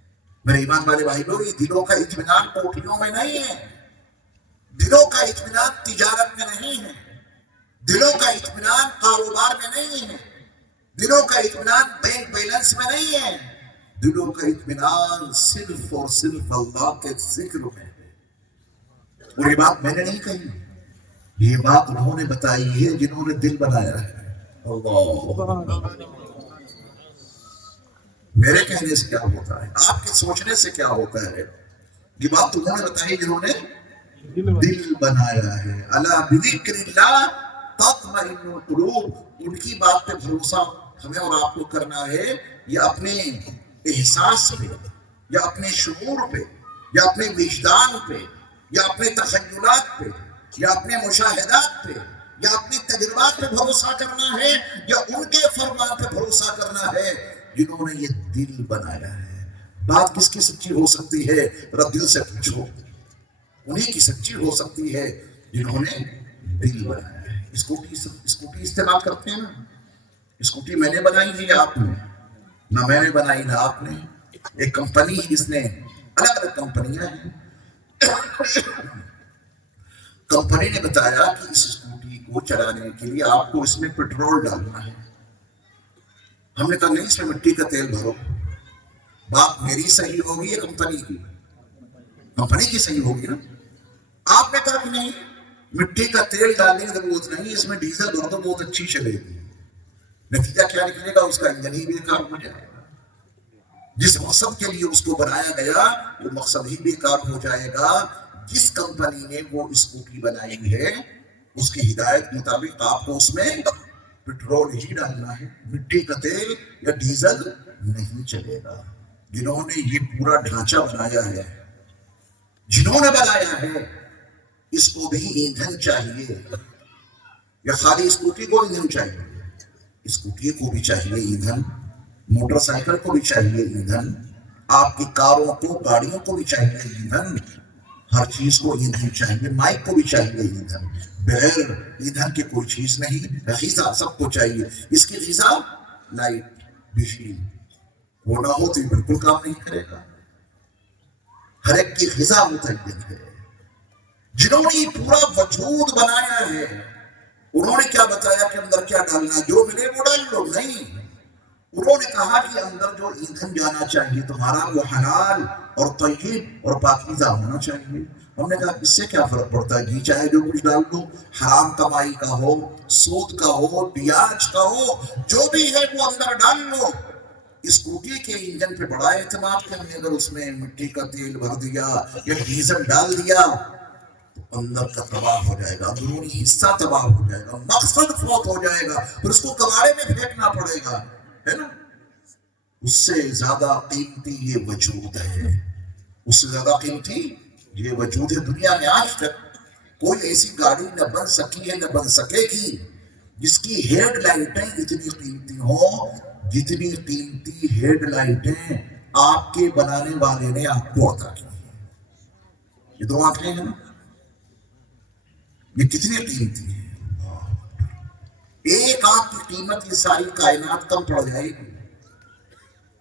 میرے ایمان والے بھائی لوگ، یہ دلوں کا اطمینان کوٹھیوں میں نہیں ہے، دلوں کا اطمینان تجارت میں نہیں ہے، دلوں کا اطمینان کاروبار میں نہیں ہے، دلوں کا اطمینان بینک بیلنس میں نہیں ہے، دلوں کا اطمینان صرف اور صرف اللہ کے ذکر میں ہے۔ اور یہ بات میں نے نہیں کہی، یہ بات انہوں نے بتائی ہے جنہوں نے دل بنایا ہے۔ اللہ، میرے کہنے سے کیا ہوتا ہے، آپ کے سوچنے سے کیا ہوتا ہے؟ یہ بات انہوں نے بتائی جنہوں نے دل بنایا ہے۔ الا بذکر اللہ تطمئن القلوب۔ ان کی بات پہ بھروسہ ہمیں اور آپ کو کرنا ہے، یا اپنے احساس پہ، یا اپنے شعور پہ، یا اپنے وجدان پہ، یا اپنے تخیلات پہ، یا اپنے مشاہدات پہ، یا اپنے تجربات پہ بھروسہ کرنا ہے، یا ان کے فرمان پہ بھروسہ کرنا ہے جنہوں نے یہ دل بنایا ہے۔ بات کس کی سچی ہو سکتی ہے؟ ذرا دل سے پوچھو. انہیں کی سچی ہو سکتی ہے جنہوں نے دل بنایا ہے. اسکوٹی استعمال کرتے ہیں نا. اسکوٹی میں نے بنائی ہے یا آپ نے؟ نہ میں نے بنائی نہ آپ نے. ایک کمپنی ہی جس نے, الگ الگ کمپنیاں ہیں, کمپنی نے بتایا کہ اس اسکوٹی کو چلانے کے لیے آپ کو اس میں پیٹرول ڈالنا ہے. ہم نے کہا نہیں, اس میں مٹی کا تیل بھرو. بات میری صحیح ہوگی یا کمپنی کی؟ کمپنی کی صحیح ہوگی نا. آپ نے کہا کہ نہیں, مٹی کا تیل ڈالنے کی ضرورت نہیں, اس میں ڈیزل بھر دو بہت اچھی چلے گی. نتیجہ کیا نکلے گا؟ اس کا انجن ہی بیکار ہو جائے گا. جس مقصد کے لیے اس کو بنایا گیا وہ مقصد ہی بیکار ہو جائے گا. جس کمپنی نے وہ اسکوٹی بنائی ہے اس کی ہدایت مطابق آپ کو اس میں پیٹرول ہی ڈالنا ہے, مٹی کا تیل یا ڈیزل نہیں چلے گا. جنہوں نے یہ پورا ڈھانچہ بنایا ہے, جنہوں نے بنایا ہے, اس کو بھی ایندھن چاہیے. یا خالی اسکوٹی کو ایندھن چاہیے؟ اسکوٹی کو بھی چاہیے ایندھن, موٹر سائیکل کو بھی چاہیے ایندھن, آپ کی کاروں کو, گاڑیوں کو بھی چاہیے ایندھن. ہر چیز کو ایندھن چاہیے. مائک کو بھی چاہیے ایندھن. بغیر ایندھن کی کوئی چیز نہیں. غذا سب کو چاہیے. اس کی غذا لائٹ, بجلی, وہ نہ ہو تو یہ بالکل کام نہیں کرے گا. ہر ایک کی غذا متعین ہے. جنہوں نے پورا وجود بنایا ہے انہوں نے کیا بتایا کہ اندر کیا ڈالنا؟ جو ملے وہ ڈال لو. نہیں, انہوں نے کہا کہ اندر جو ایندھن جانا چاہیے تمہارا وہ حلال اور طیب اور پاکیزہ ہونا چاہیے. ہم نے کہا اس سے کیا فرق پڑتا ہے جی, چاہے جو کچھ ڈال دو, حرام کمائی کا ہو, سود کا ہو, بیاج کا ہو, جو بھی ہے وہ اندر ڈال لو. اسکوٹی کے انجن پہ بڑا اعتماد کرنے, اگر اس میں مٹی کا تیل بھر دیا یا ڈیزل ڈال دیا تو اندر کا تباہ ہو جائے گا, اندرونی حصہ تباہ ہو جائے گا, مقصد فوت ہو جائے گا, پھر اس کو کباڑے میں پھینکنا پڑے گا, ہے نا. اس سے زیادہ قیمتی یہ وجود ہے. اس سے زیادہ قیمتی یہ وجود ہے. دنیا میں آج تک کوئی ایسی گاڑی نہ بن سکی ہے نہ بن سکے گی جس کی ہیڈ لائٹیں اتنی قیمتی ہوں جتنی قیمتی ہیڈ لائٹیں آپ کے بنانے والے نے آپ کو عطا کی. یہ دو آنکھیں ہیں نا, یہ کتنی قیمتی ہے. ایک آنکھ کی قیمت یہ ساری کائنات کم پڑ جائے گی.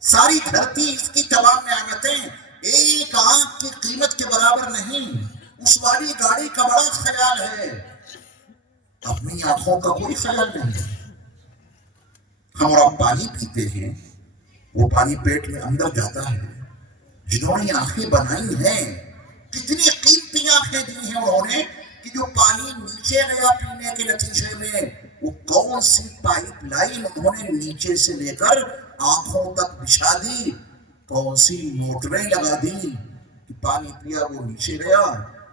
ساری دھرتی, اس کی تمام نعمتیں ایک آنکھ کی قیمت کے برابر نہیں. اس والی گاڑی کا بڑا خیال ہے, اپنی آنکھوں کا کوئی خیال نہیں. ہم اور آپ پانی پیتے ہیں, وہ پانی پیٹ میں اندر جاتا ہے. جنہوں نے آنکھیں بنائی ہیں کتنی قیمتی آنکھیں دی ہیں انہوں نے کہ جو پانی نیچے گیا پینے کے نتیجے میں وہ کون سی پائپ لائن انہوں نے نیچے سے لے کر آنکھوں تک بچھا دی, کون سی موٹریں لگا دی کہ پانی پیا وہ نیچے گیا,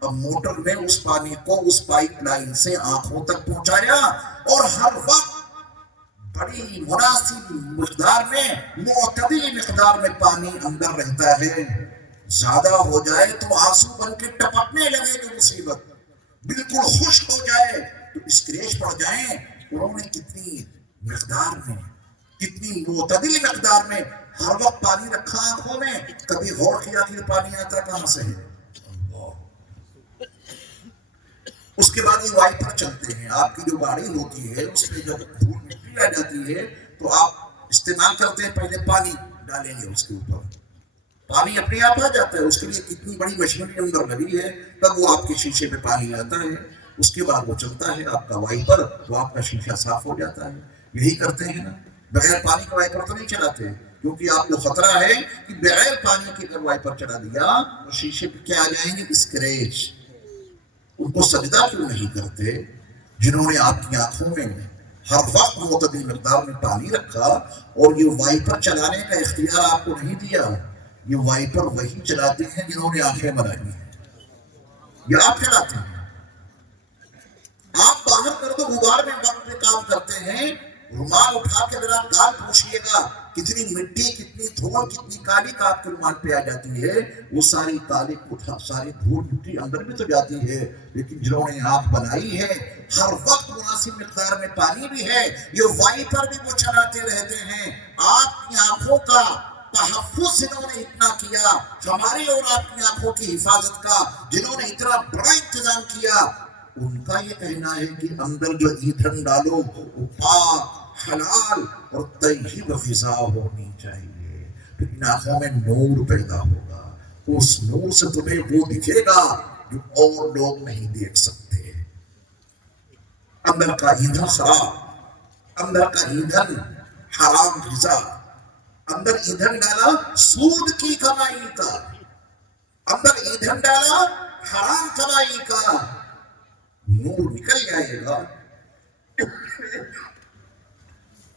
اب موٹر نے اس پانی کو اس پائپ لائن سے آنکھوں تک پہنچایا اور ہر وقت بڑی مناسب مقدار میں, معتدل مقدار میں پانی اندر رہتا ہے. زیادہ ہو جائے تو آنسو بن کے ٹپکنے لگے گی مصیبت, بالکل خشک ہو جائے تو اسکریچ پڑ جائیں. انہوں نے کتنی مقدار میں, کتنی معتدل مقدار میں ہر وقت پانی رکھا آنکھوں میں. کبھی غور کیا کہ پانی آتا کہاں سے ہے؟ اس کے بعد یہ وائپر چلتے ہیں. آپ کی جو گاڑی ہوتی ہے اس میں جب دھول مٹی آ جاتی ہے تو آپ استعمال کرتے ہیں, پہلے پانی ڈالیں گے اس کے اوپر, پانی اپنے آپ آ جاتا ہے. اس کے لیے کتنی بڑی مشینری اندر لگی ہے, تب وہ آپ کے شیشے پہ پانی آتا ہے. اس کے بعد وہ چلتا ہے آپ کا وائپر, تو آپ کا شیشہ صاف ہو جاتا ہے. یہی کرتے ہیں نا, بغیر پانی کا وائپر تو نہیں چلاتے, کیونکہ آپ کو خطرہ ہے کہ بغیر پانی کے اگر وائپر چلا دیا تو شیشے پہ کیا آ جائیں گے؟ اسکریچ. ان کو سجدہ کیوں نہیں کرتے جنہوں نے آپ کی آنکھوں میں ہر وقت معتدل مقدار میں پانی رکھا اور یہ وائپر چلانے کا اختیار آپ کو نہیں دیا؟ یہ وائپر وہی چلاتے ہیں جنہوں نے آنکھیں بنائی ہیں. یہ آپ چلاتے ہیں. آپ باہر کر دو غبار میں وقت پہ کام کرتے ہیں, رومال اٹھا کے ذرا گال پوچھیے گا کتنی مٹی, کتنی دھول, کتنی کالک آپ کے رومال پہ آ جاتی ہے. وہ ساری کالک اٹھا, ساری دھول مٹی اندر بھی تو جاتی ہے, لیکن جنہوں نے آنکھ بنائی ہے ہر وقت مناسب مقدار میں پانی بھی ہے, یہ وائپر بھی وہ چلاتے رہتے ہیں. آپ کی آنکھوں کا تحفظ جنہوں نے اتنا کیا، ہماری اور آپ کی آنکھوں کی حفاظت کا جنہوں نے اتنا بڑا انتظام کیا، ان کا یہ کہنا ہے کہ اندر جو ایندھن ڈالو وہ پاک، حلال اور طیب غذا ہونی چاہیے، پھر ان آنکھوں میں نور پیدا ہوگا، اس نور سے تمہیں وہ دکھے گا جو اور لوگ نہیں دیکھ سکتے۔ اندر کا ایندھن خراب، اندر کا ایندھن حرام غذا، اندر ایندھن ڈالا سود کی کمائی کا، اندر ایندھن ڈالا حرام کمائی کا، نور نکل جائے گا،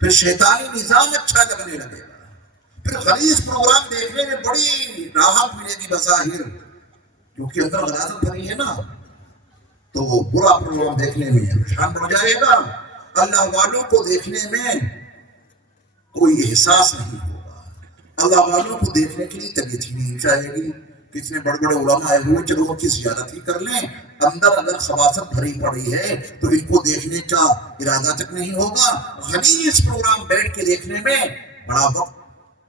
پھر شیطانی نظام اچھا لگنے لگے گا، پھر غلیظ پروگرام دیکھنے میں بڑی راحت ملے گی بظاہر، کیونکہ اندر غلاظت بھری ہے نا، تو وہ برا پروگرام دیکھنے میں رجحان بڑھ جائے گا، اللہ والوں کو دیکھنے میں کوئی احساس نہیں ہوگا، اللہ والوں کو دیکھنے کے لیے طبیعت ہی نہیں چاہے گی، کتنے بڑے بڑے علماء آئے ہوئے، چلو ان کی زیارت ہی کر لیں، اندر اگر خباثت بھری پڑی ہے تو ان کو دیکھنے کا ارادہ تک نہیں ہوگا، غلیظ پروگرام بیٹھ کے دیکھنے میں بڑا وقت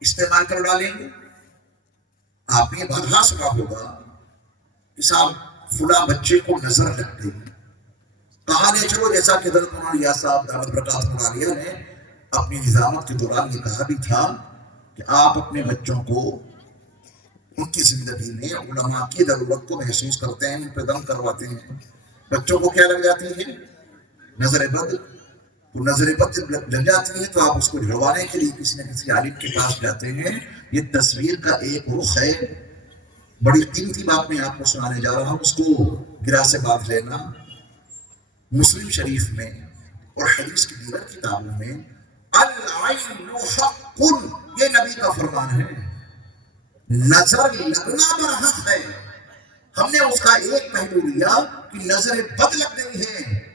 استعمال کر ڈالیں گے۔ آپ نے بارہا سنا ہوگا کہ صاحب فلاں بچے کو نظر لگ گئی، کہا نہیں چلو، جیسا کہ حضرت مولانا ریاض صاحب دعوت برکاتہ عالیہ نے اپنی نظامت کے دوران یہ کہا بھی تھا کہ آپ اپنے بچوں کو ان کی زندگی میں علماء کی ضرورت کو محسوس کرتے ہیں، ان پہ دم کرواتے ہیں، بچوں کو کیا لگ جاتی ہے؟ نظر بد۔ وہ نظر بد جب لگ جاتی ہے تو آپ اس کو جھڑوانے کے لیے کسی نہ کسی عالم کے پاس جاتے ہیں۔ یہ تصویر کا ایک رخ ہے، بڑی قیمتی بات میں آپ کو سنانے جا رہا ہوں، اس کو گرا سے باندھ لینا۔ مسلم شریف میں اور حدیث کی دیگر کتابوں میں العین حق، یہ نبی کا فرمان ہے، نظر لگنا برحق ہے۔ ہم نے اس کا ایک پہلو لیا کہ نظر بد لگ گئی ہے،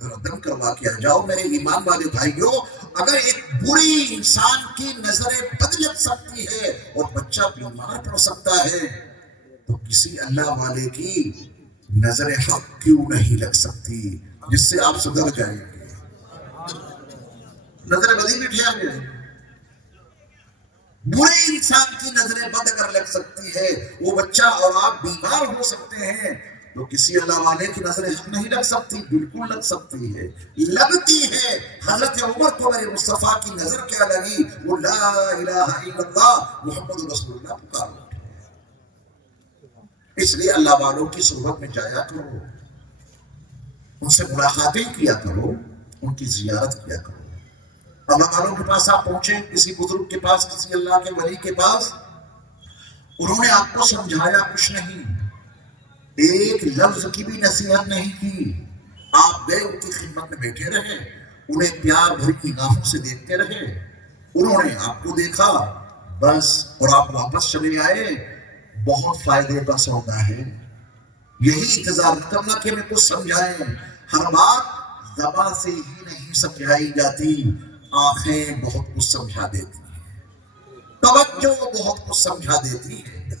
ذرا دم کروا کے آ جاؤ میرے ایمان والے بھائیوں، اگر ایک بری انسان کی نظر بد لگ سکتی ہے اور بچہ بیمار پڑ سکتا ہے تو کسی اللہ والے کی نظر حق کیوں نہیں لگ سکتی، جس سے آپ سدھر جائیں گے۔ نظر بدی بھی ٹھہر گئے، برے انسان کی نظر بد اگر لگ سکتی ہے، وہ بچہ اور آپ بیمار ہو سکتے ہیں، تو کسی اللہ والے کی نظر حق نہیں لگ سکتی؟ بالکل لگ سکتی ہے، لگتی ہے۔ حضرت عمر کو میرے مصطفیٰ کی نظر کیا لگی؟ وہ لا الہ الا اللہ محمد رسول اللہ پکار اٹھے۔ اس لیے اللہ والوں کی صحبت میں جایا کرو، ان سے ملاقاتیں کیا کرو، ان کی زیارت کیا کرو۔ اللہ والوں کے پاس آپ پہنچے، کسی بزرگ کے پاس، کسی اللہ کے ولی کے پاس، انہوں نے آپ کو سمجھایا کچھ نہیں، ایک لفظ کی بھی نصیحت نہیں کی، آپ گئے ان کی خدمت میں بیٹھے رہے، انہیں پیار بھری نگاہوں سے دیکھتے رہے، انہوں نے آپ کو دیکھا بس، اور آپ واپس چلے آئے۔ بہت فائدے کا سودا ہے، یہی انتظار کرنا کہ ہمیں کچھ سمجھائیں۔ ہر بات زبان سے ہی نہیں سمجھائی جاتی، آنکھیں بہت کچھ سمجھا دیتی ہیں، توجہ بہت کچھ سمجھا دیتی ہے۔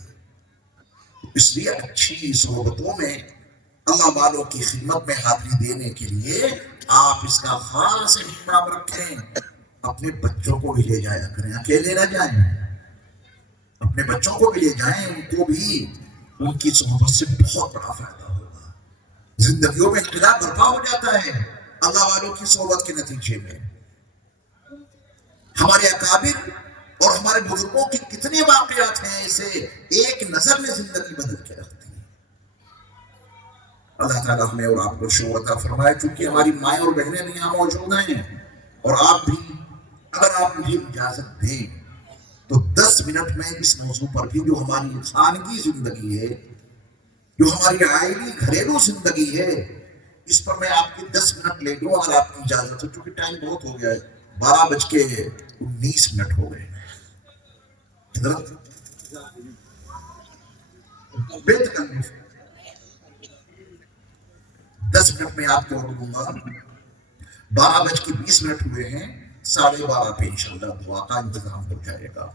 اس لیے اچھی صحبتوں میں اللہ والوں کی خدمت میں حاضری دینے کے لیے آپ اس کا خاص اہتمام رکھیں، اپنے بچوں کو بھی لے جایا کریں، اکیلے نہ جائیں، اپنے بچوں کو بھی لے جائیں، ان کو بھی ان کی صحبت سے بہت بڑا فائدہ ہوگا۔ زندگیوں میں انقلاب برپا ہو جاتا ہے اللہ والوں کی صحبت کے نتیجے میں۔ ہمارے اکابر اور ہمارے بزرگوں کے کتنے واقعات ہیں اسے ایک نظر میں زندگی بدل کے رکھتی ہے۔ اللہ تعالیٰ ہمیں اور آپ کو شعور عطا فرمائے، چونکہ ہماری مائیں اور بہنیں بھی یہاں موجود ہیں، اور آپ بھی اگر آپ مجھے اجازت دیں تو 10 منٹ میں اس موضوع پر بھی، جو ہماری خانگی زندگی ہے، جو ہماری عائلی گھریلو زندگی ہے، اس پر میں آپ کی 10 منٹ لے لوں اگر آپ کی اجازت ہو، چونکہ ٹائم بہت ہو گیا ہے، 12:19 ہو گئے۔ حضرت بیت کرنے 10 منٹ میں آپ کو دوں گا، 12:20 ہوئے ہیں، 12:30 پہ انشاءاللہ دعا کا انتظام ہو جائے گا۔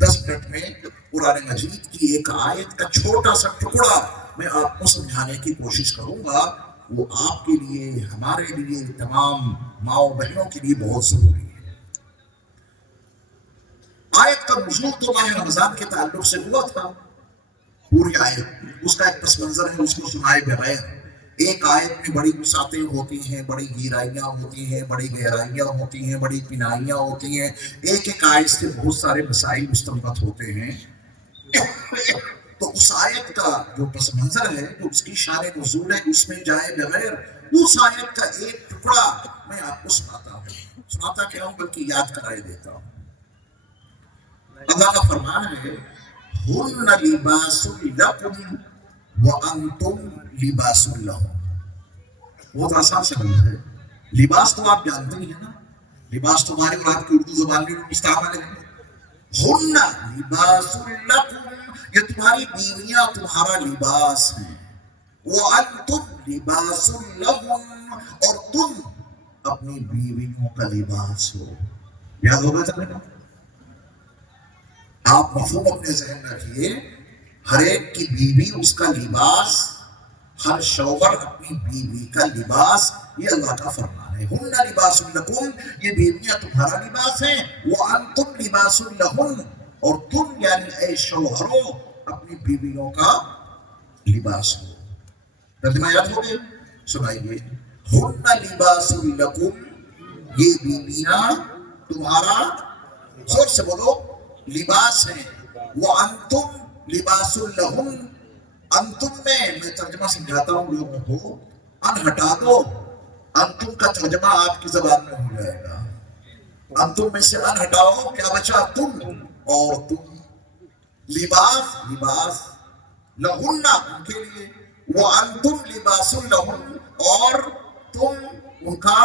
10 منٹ میں قرآن مجید کی ایک آیت کا چھوٹا سا ٹکڑا میں آپ کو سمجھانے کی کوشش کروں گا، وہ آپ کے لیے، ہمارے لیے، تمام ماؤں بہنوں کے لیے بہت ضروری ہے۔ آیت کا کا نزول تو ماہ رمضان کے تعلق سے ہوا تھا. پوری آیت اس کا ایک پس منظر ہے، اس کو سنائے بغیر. ایک آیت میں بڑی وسعتیں ہوتی ہیں، بڑی گہرائیاں ہوتی ہیں، بڑی گہرائیاں ہوتی ہیں، بڑی پنائیاں ہوتی ہیں. ایک ایک آیت سے بہت سارے مسائل مستنبط ہوتے ہیں. تو اس آیت کا جو پس منظر ہے، جو اس کی شان نزول ہے، اس میں جائے بغیر اس آیت کا ایک ٹکڑا میں آپ کو سناتا کیا ہوں بلکہ یاد کرائے دیتا ہوں. اللہ کا فرمان ہے ہن لباس لکم وانتم لباس لہم. بہت آسان سے لفظ ہے. لباس تو آپ جانتے ہی ہیں نا، لباس تمہاری اور آپ کی اردو زبان میں مستعمل ہے. ہن لباس لکم، یہ تمہاری بیویاں تمہارا لباس ہیں. وانتم لباس لہم، اور تم اپنی بیویوں کا لباس ہو. یاد ہوگا چلے گا. آپ مفہوم اپنے ذہن میں رکھیے، ہر ایک کی بیوی اس کا لباس، ہر شوہر اپنی بیوی کا لباس. یہ اللہ کا فرمان ہے. ہن لباس لکم، یہ بیویاں تمہارا لباس ہیں. وانتم لباس لہن، اور تم یعنی اے شوہروں اپنی بیویوں کا لباس ہو. ترجمہ یاد ہو گئے؟ سنائیے. ہن لباس لکم، یہ بیویاں تمہارا، زور سے بولو، لباس ہیں. وانتم لباس لہن، انتم میں ترجمہ سمجھاتا ہوں لوگوں کو. ان ہٹا دو، انتم کا ترجمہ آپ کی زبان میں ہو جائے گا. انتم میں سے ان ہٹاؤ، کیا بچا؟ تم. اور تم لباس، لباس لہن ان کے لیے، وانتم لباس لہن، اور تم ان کا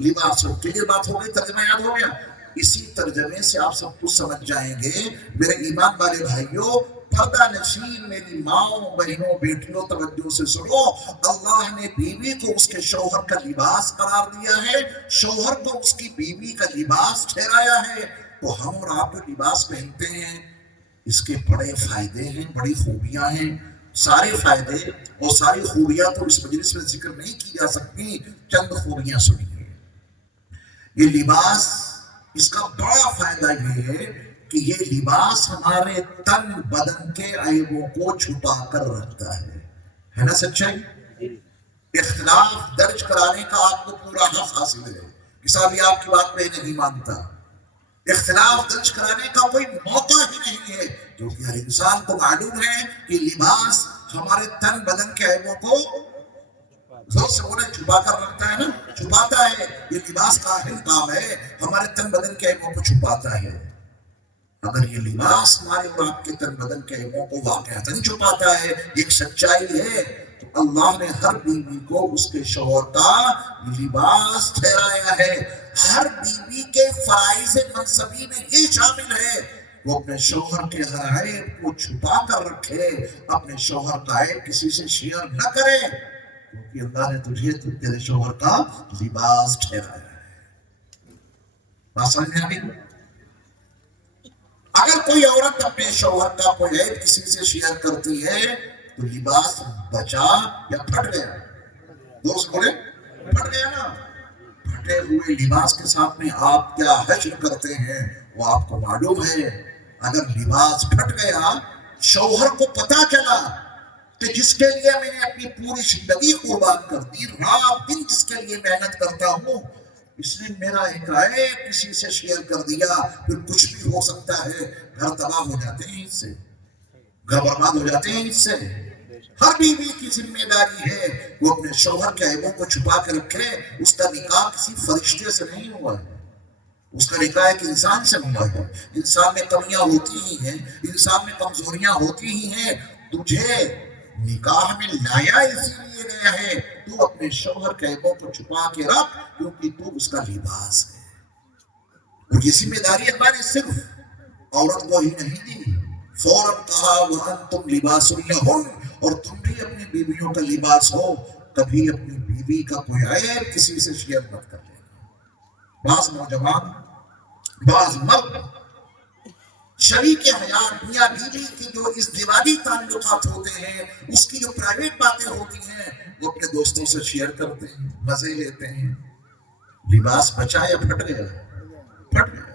لباس ہو. کلیئر بات ہو گئی؟ ترجمہ یاد ہو گیا؟ اسی ترجمے سے آپ سب کچھ سمجھ جائیں گے. میرے ایمان والے بھائیوں، پردہ نشین میری ماؤں بہنوں بیٹیوں، توجہ سے سنو. اللہ نے بیوی کو اس کے شوہر کا لباس قرار دیا ہے، شوہر کو اس کی بیوی کا لباس ٹھہرایا ہے. تو ہم اور آپ جو لباس پہنتے ہیں، اس کے بڑے فائدے ہیں، بڑی خوبیاں ہیں. سارے فائدے اور ساری خوبیاں تو اس مجلس میں ذکر نہیں کی جا سکتی. چند خوبیاں سنیے. یہ لباس، اس کا بڑا فائدہ یہ ہے کہ یہ لباس ہمارے تن بدن کے عیبوں کو چھپا کر رکھتا ہے نا سچائی؟ اختلاف درج کرانے کا آپ کو پورا حق حاصل ہے. کسا بھی آپ کی بات میں نہیں مانتا. اختلاف درج کرانے کا کوئی موقع ہی نہیں ہے، کیونکہ ہر انسان کو معلوم ہے کہ لباس ہمارے تن بدن کے عیبوں کو زور سے بولے چھپا کر رکھتا ہے نا، چھپاتا ہے. یہ لباس کا اہم کام ہے، ہمارے تن بدن کے عیبوں کو چھپاتا ہے. اگر یہ لباس ہمارے اور آپ کے تن بدن کے عیبوں کو واقعتاً چھپاتا ہے، ایک سچائی ہے، تو اللہ نے ہر بیوی کو اس کے شوہر کا لباس ٹھہرایا ہے. ہر بیوی کے فرائض منصبی میں یہ شامل ہے وہ اپنے شوہر کے ہر عیب کو چھپا کر رکھے، اپنے شوہر کا عیب کسی سے شیئر نہ کرے، کیونکہ اللہ نے تجھے تیرے شوہر کا لباس ٹھہرایا ہے. بات سمجھ میں آ گئی؟ اگر کوئی عورت اپنے شوہر کا کوئی عیب کسی سے شیئر کرتی ہے تو لباس بچا یا پھٹ گیا؟ دوست بولے پھٹ گیا نا. پھٹے ہوئے لباس کے ساتھ میں آپ کیا حشر کرتے ہیں وہ آپ کو معلوم ہے. اگر لباس پھٹ گیا، شوہر کو پتا چلا کہ جس کے لیے میں نے اپنی پوری زندگی قربان کر دی، رات دن جس کے لیے محنت کرتا ہوں، اس نے میرا ایک عیب کسی سے شیئر کر دیا، پھر کچھ بھی ہو سکتا ہے. گھر تباہ ہو جاتے ہیں اس سے، گھر برباد ہو جاتے ہیں اس سے. ہر بیوی کی ذمہ داری ہے وہ اپنے شوہر کے عیبوں کو چھپا کے رکھے. اس کا نکاح کسی فرشتے سے نہیں ہوا ہے، اس کا نکاح ایک انسان سے ہوا ہے. انسان میں کمیاں ہوتی ہی ہیں، انسان میں کمزوریاں ہوتی ہی ہیں. تجھے نکاح میں لایا اسی لیے گیا ہے تو اپنے شوہر کے عیبوں کو چھپا کے رکھ، کیونکہ تو اس کا لباس ہے. اور یہ ذمہ داری اللہ نے صرف عورت کو ہی نہیں دی، فوراً کہا وَأَنْتُمْ لِبَاسٌ لَهُنَّ، اور تم بھی اپنی بیویوں کا لباس ہو. کبھی اپنی بیوی کا کوئی عیب کسی سے شیئر مت کر لینا. بعض نوجوان، بعض مرد شریک حیات میاں بیوی کی جو ازدواجی تعلقات ہوتے ہیں، اس کی جو پرائیویٹ باتیں ہوتی ہیں، وہ اپنے دوستوں سے شیئر کرتے ہیں، مزے لیتے ہیں. لباس بچا یا پھٹ گیا؟ پھٹ گیا.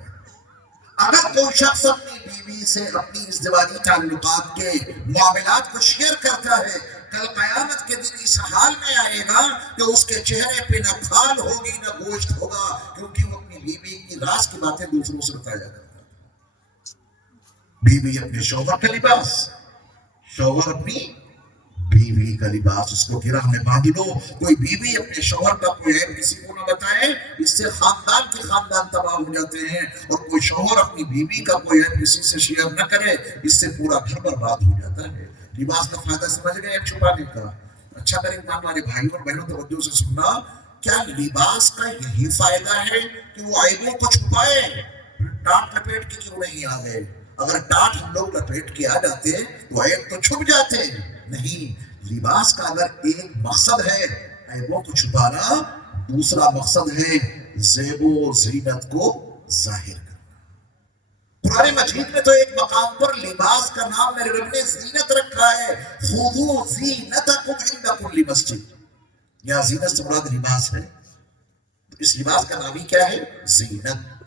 اگر کوئی شخص اپنی بیوی سے اپنی ازدواجی تعلقات کے معاملات کو شیئر کرتا ہے، کل قیامت کے دن اس حال میں آئے گا کہ اس کے چہرے پہ نہ کھال ہوگی نہ گوشت ہوگا، کیونکہ وہ اپنی بیوی کی راز کی باتیں دوسروں سے بتایا کرتا تھا۔ بیوی اپنے شوہر کا لباس، شوہر اپنی بیوی کا لباس، اس کو گرہ میں باندھ لو۔ کوئی بیوی اپنے شوہر کا کوئی عیب کسی کو نہ بتائے، اس سے خاندان کے خاندان تباہ ہو جاتے ہیں، اور کوئی شوہر اپنی بیوی کا کوئی عیب کسی سے شیئر نہ کرے، اس سے پورا گھر برباد ہو جاتا ہے۔ لباس کا فائدہ سمجھ گئے عیب چھپانے کا؟ اچھا میرے ایمان والے بھائیوں اور بہنوں توجہ سے سننا، کیا لباس کا یہی فائدہ ہے کہ وہ عیبوں کو چھپائے؟ ٹاٹ لپیٹ کے کیوں نہیں آ گئے؟ اگر ٹاٹ ہم لوگ لپیٹ کے آ جاتے تو عیب تو چھپ جاتے۔ نہیں، لباس کا اگر ایک مقصد ہے عیبوں کو چھپانا، دوسرا مقصد ہے زیب و زینت کو ظاہر کرنا۔ قرآن مجید میں تو ایک مقام پر لباس کا نام میرے رب نے زینت رکھا ہے، خذوا زینتکم عند کل مسجد۔ یہاں زینت سے مراد لباس ہے، تو اس لباس کا نام ہی کیا ہے؟ زینت۔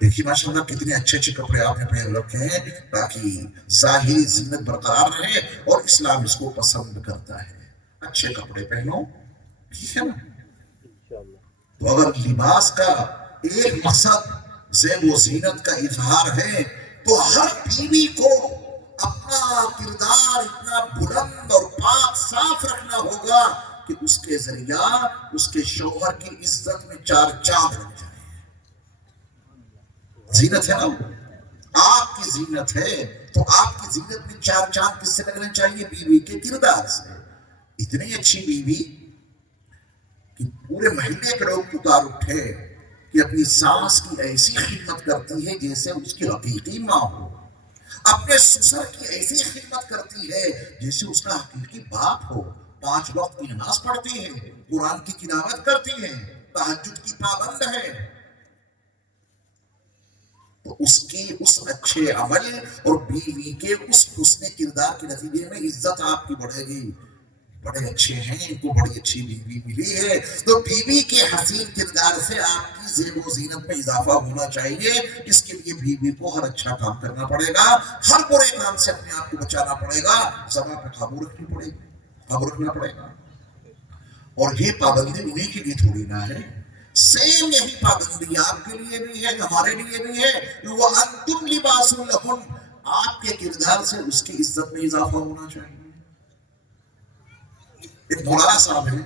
دیکھیے ماشاءاللہ کتنے اچھے اچھے کپڑے آپ نے پہن رکھے ہیں تاکہ ظاہری زینت برقرار رہے، اور اسلام اس کو پسند کرتا ہے۔ اچھے کپڑے پہنو، ٹھیک ہے نا؟ تو اگر لباس کا ایک مقصد زیب و زینت کا اظہار ہے، تو ہر بیوی کو اپنا کردار اتنا بلند اور پاک صاف رکھنا ہوگا کہ اس کے ذریعہ اس کے شوہر کی عزت میں چار چاند لگ جائے۔ زینت ہے نا، آپ کی زینت ہے، تو آپ کی زینت میں چار چاند کس سے لگنے چاہیے؟ بیوی کے کردار سے۔ اتنی اچھی بیوی کہ پورے محلے کے لوگ پکار اٹھے کہ اپنی ساس کی ایسی خدمت کرتی ہے جیسے اس کی حقیقی ماں ہو، اپنے سسر کی ایسی خدمت کرتی ہے جیسے اس کا حقیقی باپ ہو، 5 وقت کی نماز پڑھتی ہے، قرآن کی تلاوت کرتی ہے، تہجد کی پابند ہے، تو اس کی اس اچھے عمل اور بیوی کے اس حسن کردار کے نتیجے میں عزت آپ کی بڑھے گی۔ بڑے اچھے ہیں، ان کو بڑی اچھی بیوی ملی ہے، تو بیوی کے حسین کردار سے آپ کی زیب و زینت میں اضافہ ہونا چاہیے۔ اس کے لیے بیوی کو ہر اچھا کام کرنا پڑے گا، ہر برے کام سے اپنے آپ کو بچانا پڑے گا، زبان پہ قابو رکھنی پڑے گی، قابو رکھنا پڑے گا۔ اور یہ پابندی انہیں کے لیے تھوڑی نہ ہے، سیم یہی پابندی آپ کے لیے بھی ہے، ہمارے لیے بھی ہے۔ وَأَنْتُمْ لِبَاسٌ لَهُنَّ، آپ کے کردار سے اس کی عزت میں اضافہ ہونا چاہیے۔ ایک مولانا صاحب ہیں،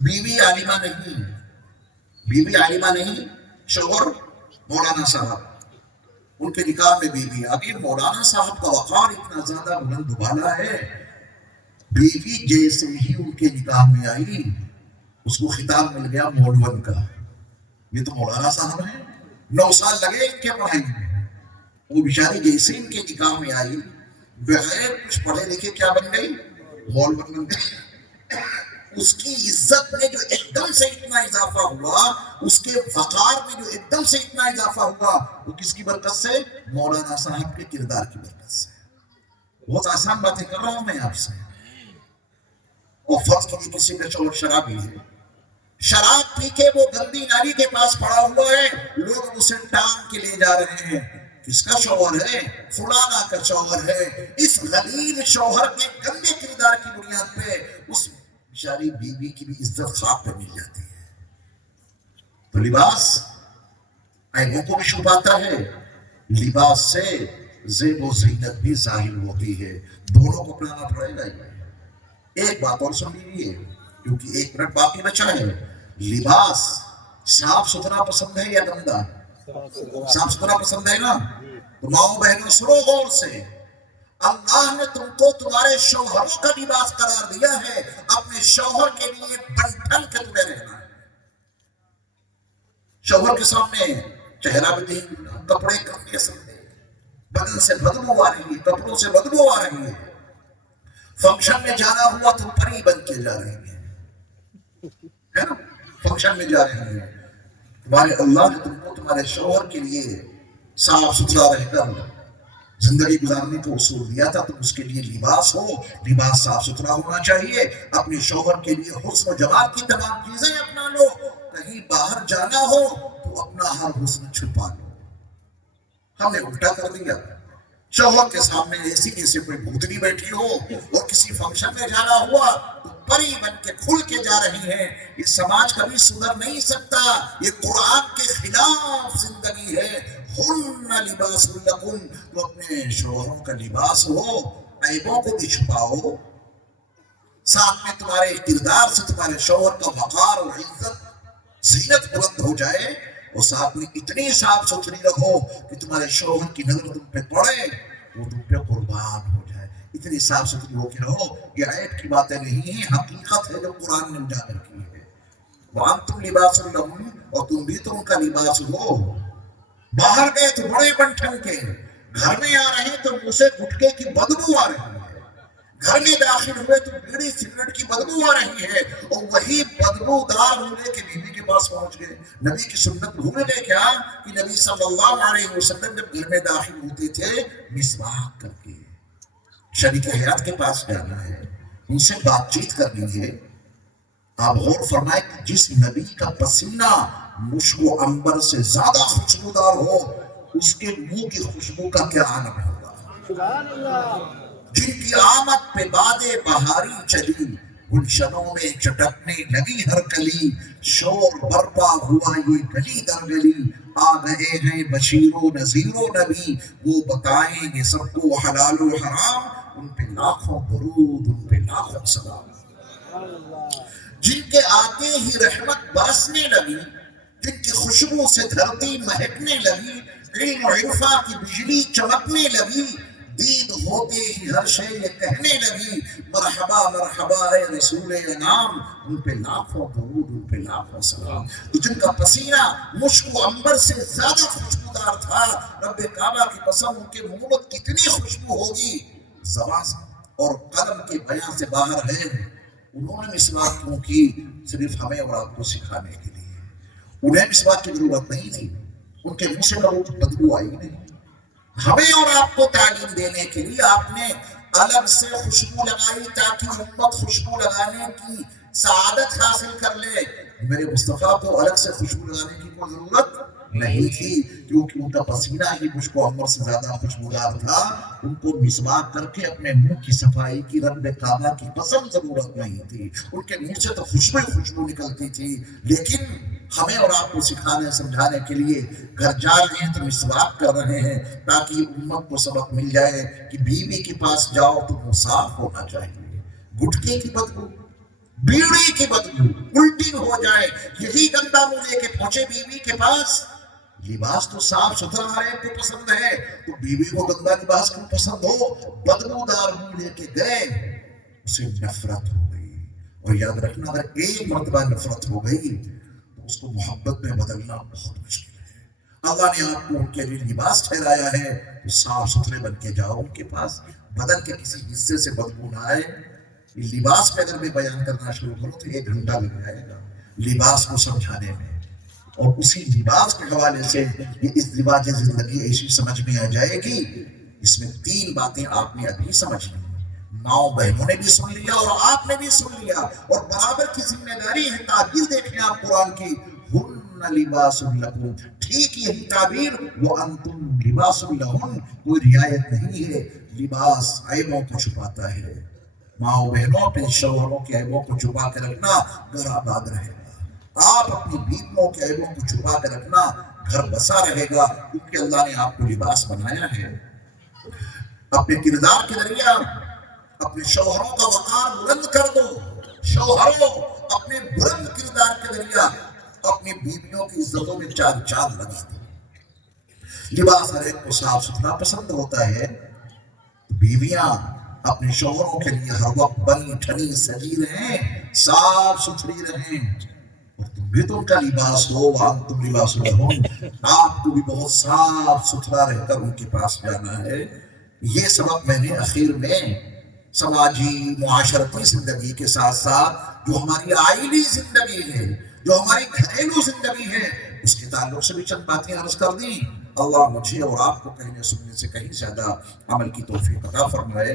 بیوی عالمہ نہیں، بیوی عالمہ نہیں، شوہر مولانا صاحب، ان کے نکاح میں بیوی ابھی مولانا صاحب کا وقار اتنا زیادہ بلند بالا ہے، بیوی جیسے ہی ان کے نکاح میں آئی اس کو خطاب مل گیا مولون کا۔ یہ تو مولانا صاحب ہیں، 9 سال لگے ان کے پڑھائی میں، وہ بیچاری جیسے ان کے نکاح میں آئی بغیر کچھ پڑھے لکھے کیا بن گئی؟ مولون بن گئی۔ اس کی عزت میں جو ایک دم سے اتنا اضافہ ہوا، اس کے وقار میں جو ایک دم سے اتنا اضافہ ہوا، وہ کس کی برکت سے؟ مولانا صاحب کے کردار کی برکت سے۔ بہت آسان باتیں کر رہا ہوں میں آپ سے۔ اور فرض کیجیے کسی کا شوہر شرابی ہے، شراب پی کے وہ گندی نالی کے پاس پڑا ہوا ہے، لوگ اسے ٹانگ کے لے جا رہے ہیں، کس کا شوہر ہے؟ فلانا کا شوہر ہے۔ اس غلیظ شوہر کے گندے کردار کی بنیاد پہ اس بیچاری بیوی کی بھی عزت خاک پہ مل جاتی ہے۔ تو لباس عیبوں کو بھی چھپاتا ہے، لباس سے زیب و زینت بھی ظاہر ہوتی ہے، دونوں کو اپنانا پڑے گا۔ ایک بات اور سن لیجیے کیونکہ 1 منٹ باقی بچا ہے، لباس صاف ستھرا پسند ہے یا گندا؟ صاف ستھرا پسند ہے نا؟ تو ماؤں بہنوں سنو غور سے، اللہ نے تم کو تمہارے شوہروں کا لباس قرار دیا ہے، اپنے شوہر کے لیے بن ٹھن کے تمہیں رہنا ہے۔ شوہر کے سامنے چہرہ بھی نہیں، کپڑے کم نہیں سکتے، بدن سے بدبو آ رہی ہے، کپڑوں سے بدبو آ رہی ہے، فنکشن میں جانا ہوا تو پری بن کے جا رہے ہیں، ہے نا؟ فنکشن میں جا رہے ہیں، تمہارے اللہ نے تم کو تمہارے شوہر کے لیے صاف ستھرا رہ کر زندگی گزارنے کو اصول دیا تھا، تو اس کے لیے لباس ہو، لباس صاف ستھرا ہونا چاہیے۔ اپنے شوہر کے لیے حسن و جمال کی تمام چیزیں اپنا لو، کہیں باہر جانا ہو تو اپنا ہر حسن چھپا لو۔ ہم نے الٹا کر دیا. شوہر کے سامنے ایسی جیسے کوئی بھوتنی بیٹھی ہو اور کسی فنکشن میں جانا ہوا تو پری بن کے کھل کے جا رہی ہے. یہ سماج کبھی سدھر نہیں سکتا. یہ قرآن کے خلاف زندگی ہے. ہن لباس لکم، تو اپنے شوہروں کا لباس ہو، عیبوں کو بھی چھپاؤ، ساتھ میں تمہارے کردار سے تمہارے شوہر کا وقار اور عزت زینت بلند ہو جائے، اور ساتھ میں اتنی صاف ستھری رہو کہ تمہارے شوہر کی نظر تم پہ پڑے وہ تم پہ قربان ہو جائے. اتنی صاف ستھری ہو کے رہو. یہ عیب کی باتیں نہیں ہیں، حقیقت ہے جو قرآن نے اجاگر کی ہے. وَأَنْتُمْ لِبَاسٌ لَهُمْ، اور تم بھی تو ان کا لباس ہو. باہر گئے تو بڑے بنٹھن کے، گھر میں آ رہے تو منہ سے گٹکے کی بدبو آ رہی ہے. گھر میں داخل ہوئے تو بیڑی سگریٹ کی بدبو آ رہی ہے، اور وہی بدبو دار لے کے بیوی کے پاس پہنچ گئے. نبی کی سنت بھول گئے کیا کہ نبی صلی اللہ علیہ وسلم جب گھر میں داخل ہوتے تھے مسواک کر کے شریک حیات کے پاس جانا ہے، ان سے بات چیت کرنی ہے. آپ غور فرمائیں کہ جس نبی کا پسینہ مشک و عنبر سے زیادہ خوشبودار ہو، اس کے منہ کی خوشبو کا کیا عالم ہوگا. جن کی آمد پہ باد بہاری چلی، گلشنوں میں چٹکنے لگی ہر کلی، شور برپا ہوا یہ گلی در گلی، آ گئے ہیں بشیر و نذیر و نبی، وہ بتائیں گے سب کو حلال و حرام، ان پہ لاکھوں درود، ان پہ لاکھوں سلام. جن کے آتے ہی رحمت برسنے لگی، جن کی خوشبو سے دھرتی مہکنے لگی، علم و عرفا کی بجلی چمکنے لگی، دید ہوتے ہی ہر شے یہ کہنے لگی، مرحبا مرحبا اے رسول انام، ان پہ لاکھوں درود، ان پہ لاکھوں سلام. تو جن کا پسینہ مشک و عنبر سے زیادہ خوشبودار تھا، رب کعبہ کی قسم ان کے منہ میں کتنی خوشبو ہوگی زبان اور قلم کے بیان سے باہر ہے. انہوں نے مسواک کیوں کی؟ صرف ہمیں اور آپ کو سکھانے کے لیے. انہیں مسواک کی ضرورت نہیں تھی، ان کے منہ سے کبھی بدبو آئی نہیں. ہمیں اور آپ کو تعلیم دینے کے لیے آپ نے الگ سے خوشبو لگائی تاکہ امت خوشبو لگانے کی سعادت حاصل کر لے. میرے مصطفیٰ کو الگ سے خوشبو لگانے کی کوئی ضرورت نہیں تھی، کیونکہ ان کا پسینہ ہی مشک و عنبر سے زیادہ خوشبودار تھا. ان کو مسواک کر کے اپنے منہ کی صفائی کی رب کعبہ کی قسم ضرورت نہیں تھی. ان کے منہ سے تو خوشبو نکلتی تھی. لیکن ہمیں اور آپ کو سکھانے سمجھانے کے لیے گھر جا رہے ہیں تو مسواک کر رہے ہیں تاکہ امت کو سبق مل جائے کہ بیوی کے پاس جاؤ تو وہ صاف ہونا چاہیے. گٹکے کی بدبو، بیڑی کی بدبو، الٹی ہو جائے، یہی گندا منہ لے کے پہنچے بیوی کے پاس. لباس تو صاف ستھرا ہر ایک کو پسند ہے، تو بیوی کو گندا لباس کیوں پسند ہو؟ بدبودار منہ لے کے گئے، اسے نفرت ہو گئی. اور یاد رکھنا اگر ایک مرتبہ نفرت ہو گئی تو اس کو محبت میں بدلنا بہت مشکل ہے. اللہ نے آپ کو ان کے لیے لباس ٹھہرایا ہے تو صاف ستھرے بن کے جاؤ ان کے پاس. بدن کے کسی حصے سے بدبو نہ آئے. یہ لباس پہ اگر میں بیان کرنا شروع کروں تو 1 گھنٹہ لگ جائے گا لباس کو سمجھانے میں، اور اسی لباس کے حوالے سے یہ ازدواج زندگی ایسی سمجھ میں آ جائے گی. اس میں 3 باتیں آپ نے ابھی سمجھ لی، ماں بہنوں نے بھی سن لیا اور آپ نے بھی سن لیا، اور برابر کی ذمہ داری ہے. تعبیر دیکھیں آپ قرآن کی، ہن لباس لکم، ٹھیک یہی تعبیر وانتم لباس لہن، کوئی رعایت نہیں ہے. لباس عیبوں کو چھپاتا ہے. ماں بہنوں اپنے شوہروں کے عیبوں کو چھپا کے رکھنا، گھر آباد رہے گا. آپ اپنی بیویوں کے عیبوں کو چھپا کے رکھنا، گھر بسا رہے گا. کیونکہ اللہ نے آپ کو لباس بنایا ہے. اپنے کردار کے ذریعے اپنے شوہروں کا وقار بلند کر دو. شوہروں اپنے بلند کردار کے ذریعے اپنی بیویوں کی عزتوں میں 4 چاند لگا دو. لباس ہر ایک کو صاف ستھرا پسند ہوتا ہے. بیویاں اپنے شوہروں کے لیے ہر وقت بنی ٹھنی سجی رہیں، صاف ستھری رہیں، اور تم بھی تو ان کا لباس ہو. وانتم لباس لہن، آپ کو بھی بہت صاف ستھرا رہ کر ان کے پاس جانا ہے. یہ سبق میں نے اخیر میں سماجی معاشرتی زندگی کے ساتھ ساتھ جو ہماری آئلی زندگی ہے، جو ہماری گھریلو زندگی ہے، اس کے تعلق سے بھی چند باتیں عرض کر دیں. اللہ مجھے اور آپ کو کہنے سننے سے کہیں زیادہ عمل کی توفیق عطا فرمائے.